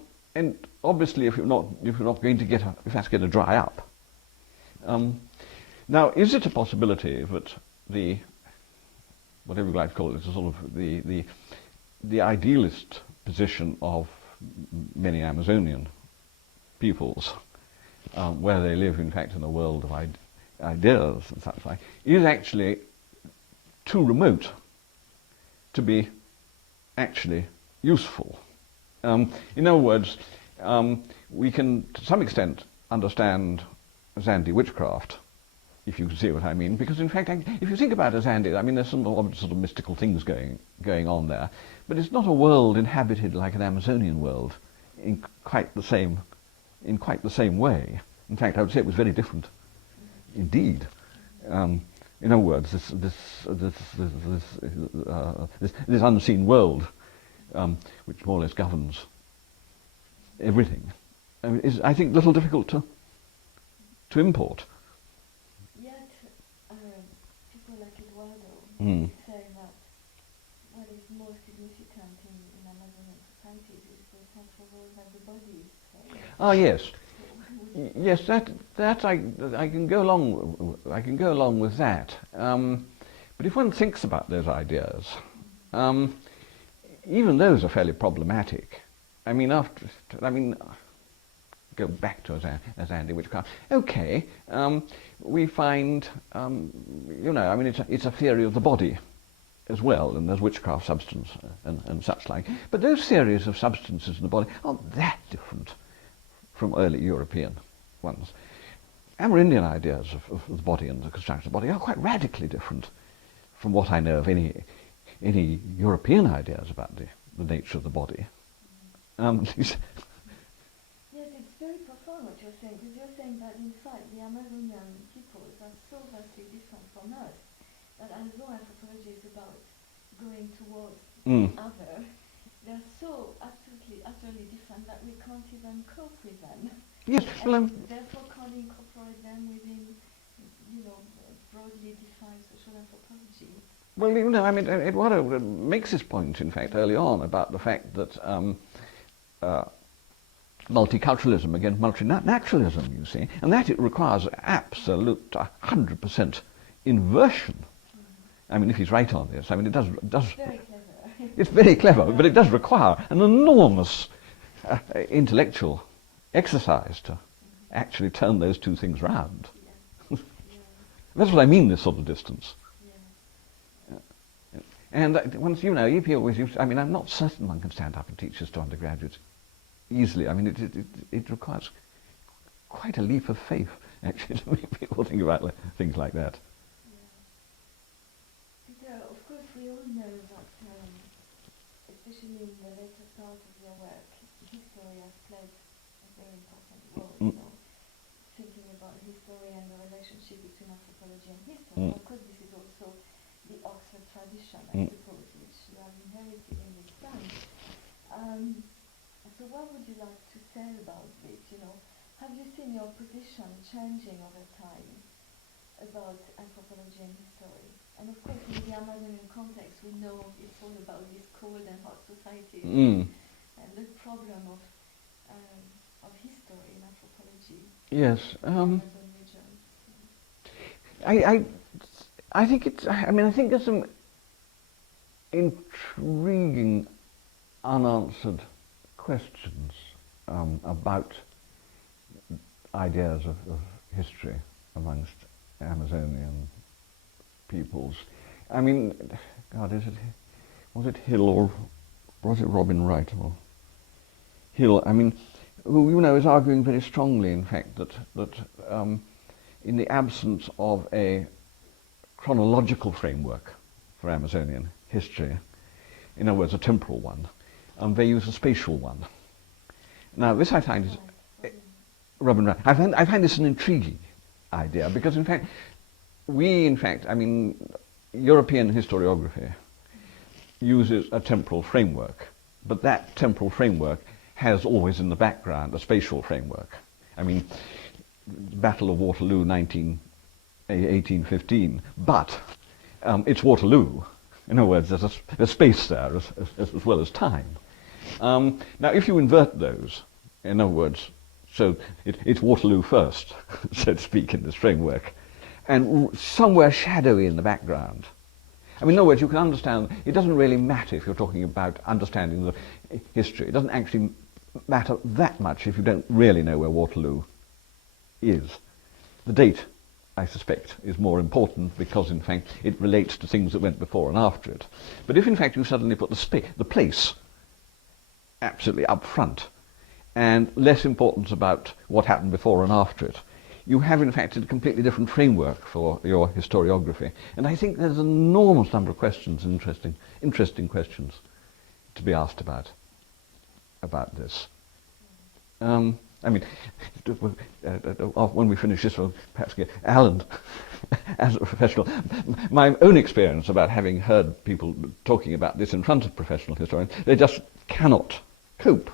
obviously, if that's going to dry up. Now, is it a possibility that whatever you like to call it, sort of the idealist position of many Amazonian peoples, where they live, in fact, in a world of ideas and such like, is actually too remote to be actually useful? In other words, we can, to some extent, understand Zandi witchcraft, if you can see what I mean, because in fact, if you think about Zandi, there's some sort of mystical things going on there, but it's not a world inhabited like an Amazonian world in quite the same way. In fact, I would say it was very different indeed. In other words, this unseen world, which more or less governs everything, is, I think, a little difficult to import. Yet, people like Eduardo say that what is most significant in Amazonian societies is the central role that the body is playing. Ah, yes. Yes, that I can go along with that. But if one thinks about those ideas, even those are fairly problematic. Go back to Zandi witchcraft. Okay, we find, it's a theory of the body as well, and there's witchcraft substance and such like. But those theories of substances in the body aren't that different from early European ones. Amerindian ideas of the body and the construction of the body are quite radically different from what I know of any European ideas about the nature of the body. Yes, it's very profound what you're saying, because you're saying that in fact the Amazonian peoples are so vastly different from us that although anthropology is about going towards other, they're so absolutely, utterly different that we can't even cope with them. Yes, and therefore can't incorporate them within, broadly defined social anthropology. Well, Eduardo makes this point, in fact, early on about the fact that multiculturalism against multinaturalism, you see, and that it requires absolute 100% inversion. If he's right on this, it does. It's very clever. It's very clever, but it does require an enormous intellectual exercise to actually turn those two things round. Yeah. That's what I mean, this sort of distance. Yeah. And once, you always use, I'm not certain one can stand up and teach this to undergraduates easily. It requires quite a leap of faith, actually, to make people think about things like that. Peter, of course we all know that, especially in the later part of your work, history has played a very important role, thinking about history and the relationship between anthropology and history. Of course this is also the Oxford tradition, I suppose, which you have inherited in this sense. So what would you like to say about this? Have you seen your position changing over time about anthropology and history? And of course, in the Amazonian context, we know it's all about these cold and hot societies Mm. and the problem of history in anthropology Yes. in the Amazon region. I think it's. I mean, I think there's some intriguing unanswered questions about ideas of history amongst Amazonian peoples. I mean, God, was it Hill or was it Robin Wright or Hill? I mean, who is arguing very strongly, in fact, that in the absence of a chronological framework for Amazonian history, in other words, a temporal one, they use a spatial one. Now, this I find is Robin Wright. I find this an intriguing idea because, in fact, European historiography uses a temporal framework, but that temporal framework has always in the background a spatial framework. I mean, Battle of Waterloo, 1815, but it's Waterloo. In other words, there's a space there as well as time. Now, if you invert those, in other words, so it's Waterloo first, so to speak, in this framework, and somewhere shadowy in the background. I mean, in other words, you can understand, it doesn't really matter if you're talking about understanding the history. It doesn't actually matter that much if you don't really know where Waterloo is. The date, I suspect, is more important because, in fact, it relates to things that went before and after it. But if, in fact, you suddenly put the place absolutely up front and less importance about what happened before and after it, you have, in fact, a completely different framework for your historiography. And I think there's an enormous number of questions, interesting questions, to be asked about this. I mean, when we finish this, we'll perhaps get Alan, as a professional. My own experience about having heard people talking about this in front of professional historians, they just cannot cope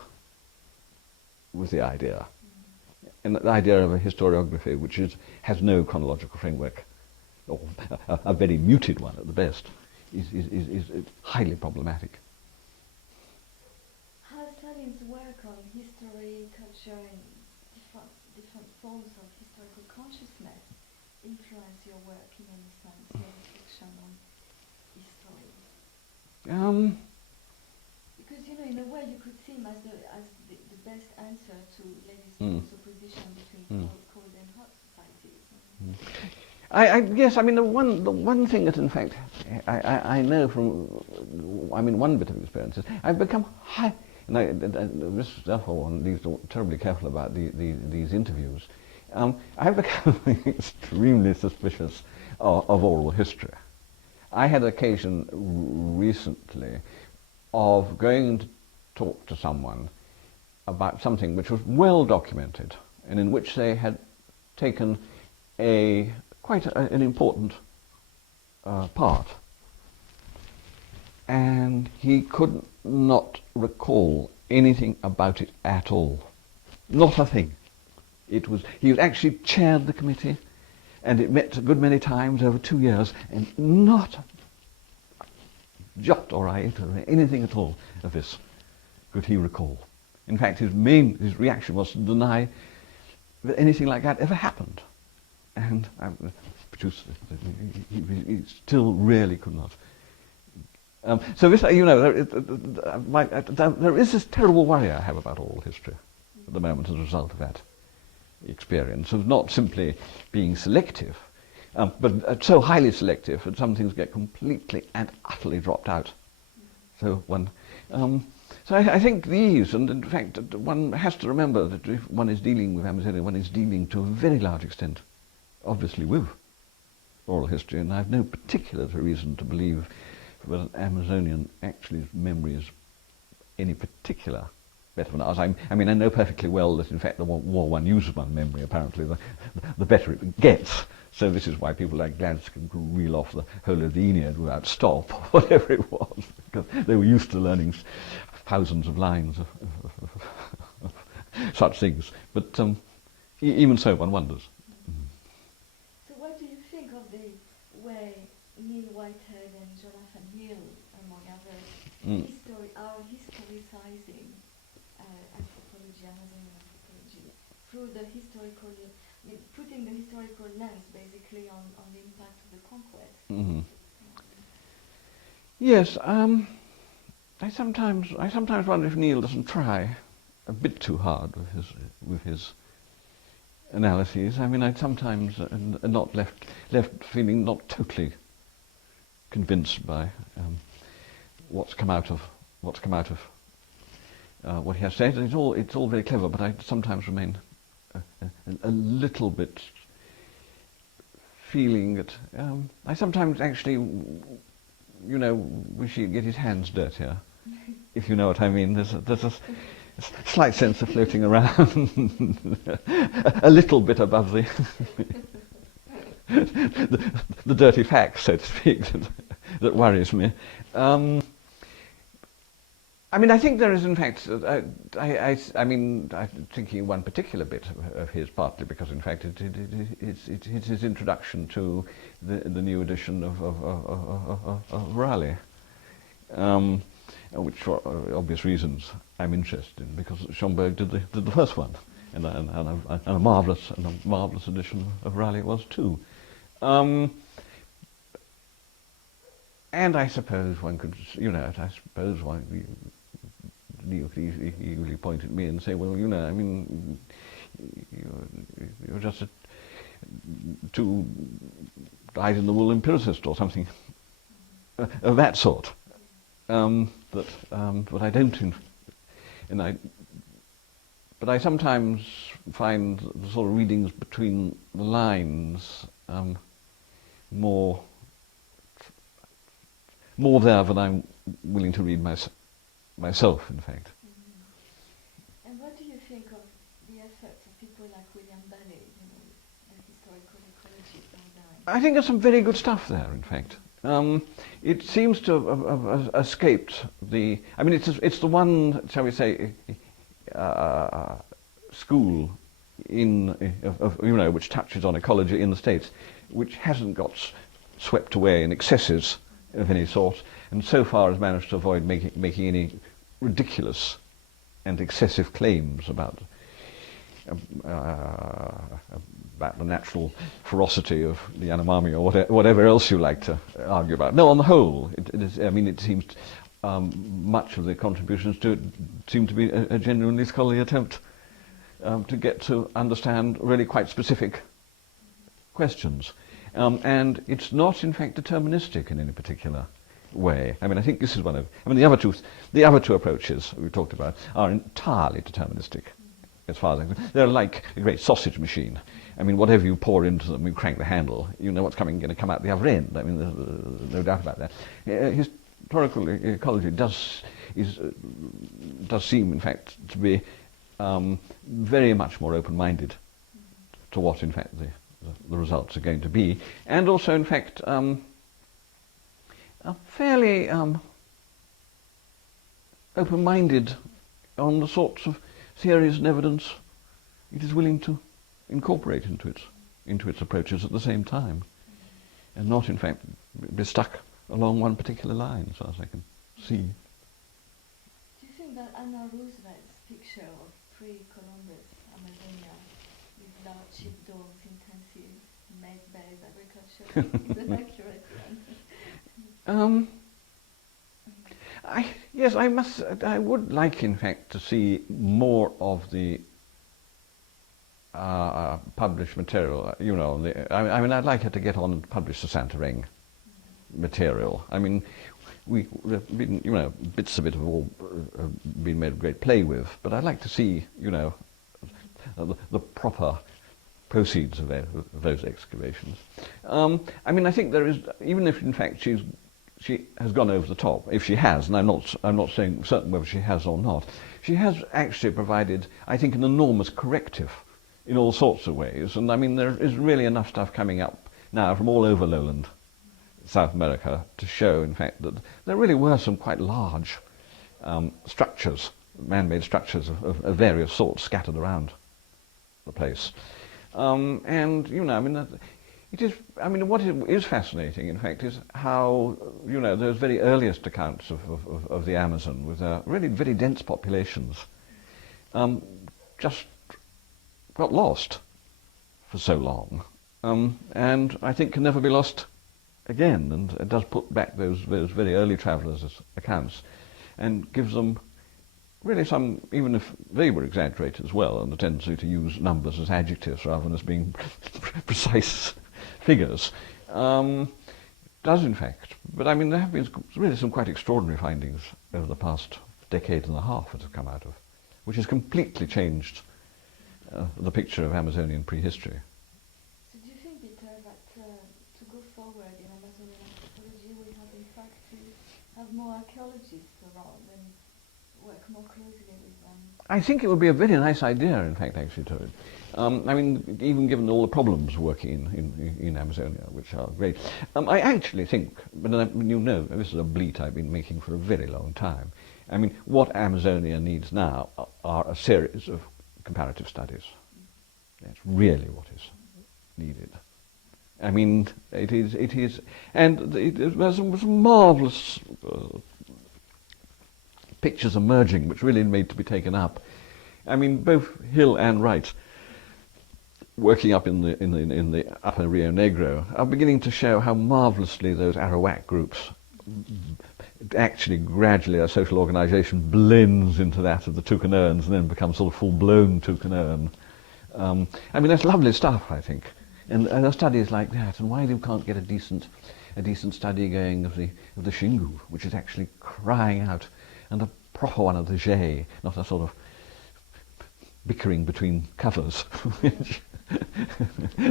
with the idea. And the idea of a historiography which has no chronological framework, or a very muted one at the best, is highly problematic. How Salim's work on history, culture, and different forms of historical consciousness influence your work in any sense, your reflection on history? Because, in a way you could see him as the best answer to Lévi-Strauss' opposition between cold and hot societies. Yes, I mean the one thing that, in fact, I know from, one bit of experience is I've become therefore one needs to be terribly careful about these interviews. I've become extremely suspicious of oral history. I had occasion recently of going to talk to someone about something which was well documented and in which they had taken quite an important part, and he could not recall anything about it at all, not a thing. He had actually chaired the committee, and it met a good many times over 2 years, and not a jot or iota or anything at all of this could he recall. In fact, his reaction was to deny that anything like that ever happened. And he still really could not. So this, there is this terrible worry I have about oral history at the moment as a result of that experience of not simply being selective, but so highly selective that some things get completely and utterly dropped out. So I think these, and in fact one has to remember that if one is dealing with Amazonia, one is dealing to a very large extent, obviously, with oral history, and I have no particular reason to believe that an Amazonian actually memory is any particular better than ours. I know perfectly well that, in fact, the more one uses one memory, apparently, the better it gets. So this is why people like Gladstone could reel off the whole of the Aeneid without stop, or whatever it was, because they were used to learning thousands of lines of such things. But even so, one wonders. So what do you think of the way Neil our historicizing anthropology, Amazonian anthropology, through the historical, putting the historical lens basically on the impact of the conquest. Mhm. Yes, I sometimes wonder if Neil doesn't try a bit too hard with his analyses. I mean, I sometimes not left feeling not totally convinced by what's come out of what he has said. It's all very clever, but I sometimes remain a little bit feeling that I sometimes actually, wish he'd get his hands dirtier, if you know what I mean. There's a slight sense of floating around, a little bit above the the dirty facts, so to speak, that worries me. I mean, I think there is, in fact, I mean, I'm thinking one particular bit of his, partly because, in fact, it's his introduction to the new edition of Raleigh, which, for obvious reasons, I'm interested in, because Schomburg did the first one, and a marvelous edition of Raleigh it was too. And I suppose one could, Neil could easily point at me and say, well, I mean, you're just a too dyed-in-the-wool empiricist or something of that sort. But I don't, but I sometimes find the sort of readings between the lines more there than I'm willing to read myself, in fact. Mm-hmm. And what do you think of the efforts of people like William Bailey, the historical ecology paradigm? I think there's some very good stuff there, in fact. It seems to have escaped the... I mean, it's the one, shall we say, school which touches on ecology in the States, which hasn't got swept away in excesses of any sort, and so far has managed to avoid making any ridiculous and excessive claims about the natural ferocity of the Yanomami or whatever else you like to argue about. No, on the whole, it seems much of the contributions to it seem to be a genuinely scholarly attempt to get to understand really quite specific questions. And it's not, in fact, deterministic in any particular way. I mean, I think this is one of... I mean, the other two approaches we talked about are entirely deterministic, as far as I'm concerned. They're like a great sausage machine. I mean, whatever you pour into them, you crank the handle, you know what's going to come out the other end. I mean, there's no doubt about that. Historical ecology does seem, in fact, to be very much more open-minded to what, in fact, the results are going to be, and also, in fact, fairly open-minded on the sorts of theories and evidence it is willing to incorporate into its approaches at the same time, and not, in fact, be stuck along one particular line, as far as I can see. Do you think that Anna Roosevelt's picture of pre-Columbus Amazonia with large sheep dogs, intensive maize-based agriculture is an accurate one? Yes, I would like, in fact, to see more of the published material. I mean, I'd like her to get on and publish the Santarém material. I mean, bits of it have all been made great play with, but I'd like to see, the proper proceeds of those excavations. I mean, I think there is, even if in fact she has gone over the top, if she has, and I'm not saying certain whether she has or not, she has actually provided, I think, an enormous corrective in all sorts of ways. And I mean, there is really enough stuff coming up now from all over lowland South America to show, in fact, that there really were some quite large structures, man-made structures of various sorts scattered around the place. And, I mean, It is, I mean, what is fascinating, in fact, is how, those very earliest accounts of the Amazon, with really very dense populations, just got lost for so long, and I think can never be lost again, and it does put back those very early travellers' accounts, and gives them really some, even if they were exaggerated as well, and the tendency to use numbers as adjectives rather than as being precise figures, does in fact. But I mean, there have been really some quite extraordinary findings over the past decade and a half that have come out of, which has completely changed the picture of Amazonian prehistory. So do you think, Peter, that to go forward in Amazonian anthropology, we have in fact to have more archaeologists around and work more closely with them? I think it would be a very nice idea, in fact, actually, to it. I mean, even given all the problems working in Amazonia, which are great. I actually think, but this is a bleat I've been making for a very long time. I mean, what Amazonia needs now are a series of comparative studies. That's really what is needed. I mean, it is, and there's some marvellous pictures emerging, which really need to be taken up. I mean, both Hill and Wright, working up in the upper Rio Negro, are beginning to show how marvellously those Arawak groups actually gradually their social organisation blends into that of the Tucanaans and then becomes sort of full-blown Tucanaan. I mean, that's lovely stuff, I think. And there are studies like that, and why you can't get a decent study going of the Xingu, which is actually crying out, and a proper one of the Zhe, not a sort of bickering between covers, which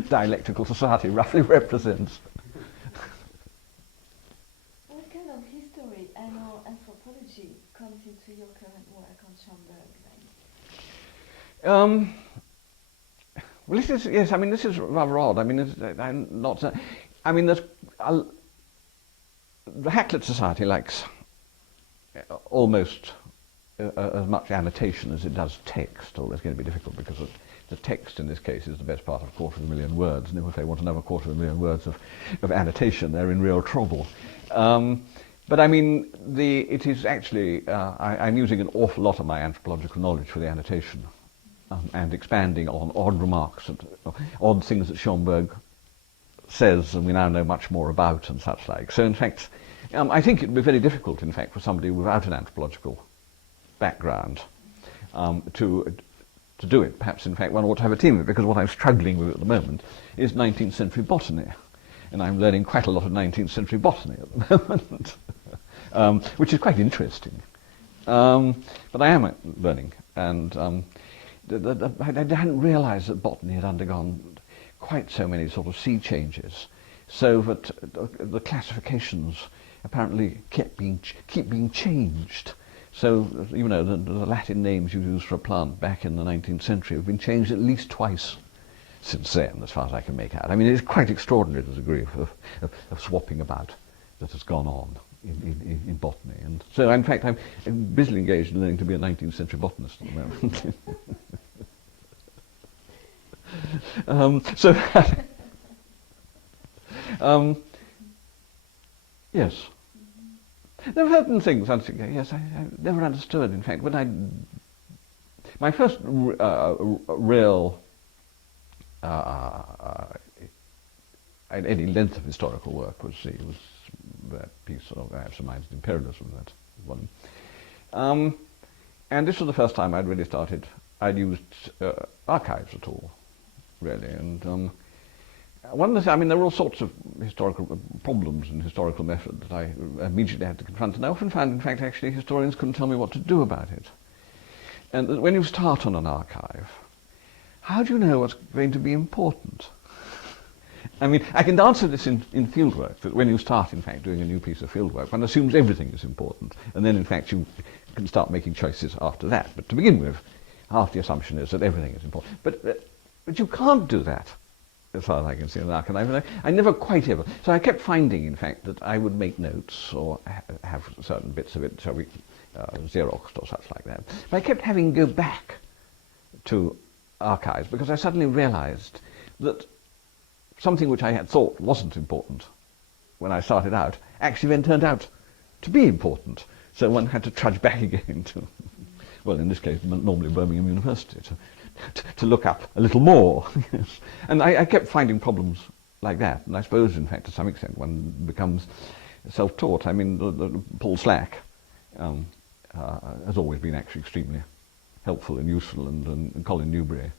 dialectical society roughly represents. What kind of history and or anthropology comes into your current work on Schomburg then? Well, this is rather odd. I mean, I'm not. I mean, the Hacklet Society likes almost as much annotation as it does text, although it's going to be difficult because the text in this case is the best part of 250,000 words, and if they want another 250,000 words of annotation, they're in real trouble. But I mean, it is actually, I'm using an awful lot of my anthropological knowledge for the annotation, and expanding on odd remarks and odd things that Schomburg says and we now know much more about and such like. So in fact, I think it would be very difficult, in fact, for somebody without an anthropological background to do it. Perhaps, in fact, one ought to have a team of it, because what I'm struggling with at the moment is 19th century botany. And I'm learning quite a lot of 19th century botany at the moment, which is quite interesting. But I am learning, and I hadn't realised that botany had undergone quite so many sort of sea changes, so that the classifications apparently keep being changed. So, the Latin names you use for a plant back in the 19th century have been changed at least twice since then, as far as I can make out. I mean, it's quite extraordinary, the degree of swapping about that has gone on in botany. And so, in fact, I'm busily engaged in learning to be a 19th century botanist at the moment. Yes. There are certain things, yes, I never understood, in fact. My first real, any length of historical work was that piece of Absent-Minded Imperialism, that one. And this was the first time I'd used archives at all, really. And there were all sorts of historical problems and historical method that I immediately had to confront, and I often found, in fact, actually historians couldn't tell me what to do about it. And when you start on an archive, how do you know what's going to be important? I mean, I can answer this in fieldwork, that when you start, in fact, doing a new piece of fieldwork, one assumes everything is important, and then, in fact, you can start making choices after that. But to begin with, half the assumption is that everything is important. But you can't do that, as far as I can see in an archive. I never quite ever. So I kept finding, in fact, that I would make notes or have certain bits of it, Xeroxed or such like that. But I kept having to go back to archives, because I suddenly realized that something which I had thought wasn't important when I started out actually then turned out to be important. So one had to trudge back again to, well, in this case, normally Birmingham University, to look up a little more. Yes. And I kept finding problems like that. And I suppose, in fact, to some extent, one becomes self-taught. I mean, Paul Slack has always been actually extremely helpful and useful, and Colin Newberry.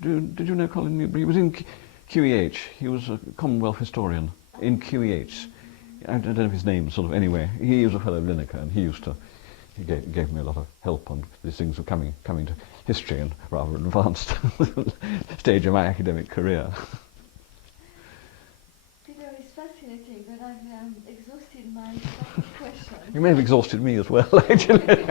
Did you know Colin Newberry? He was in QEH. He was a Commonwealth historian in QEH. I don't know if his name, sort of, anyway. He was a fellow Linacre, and he gave me a lot of help on these things of coming to history and rather advanced stage of my academic career. Peter, it's fascinating, but I've exhausted my question. You may have exhausted me as well, actually.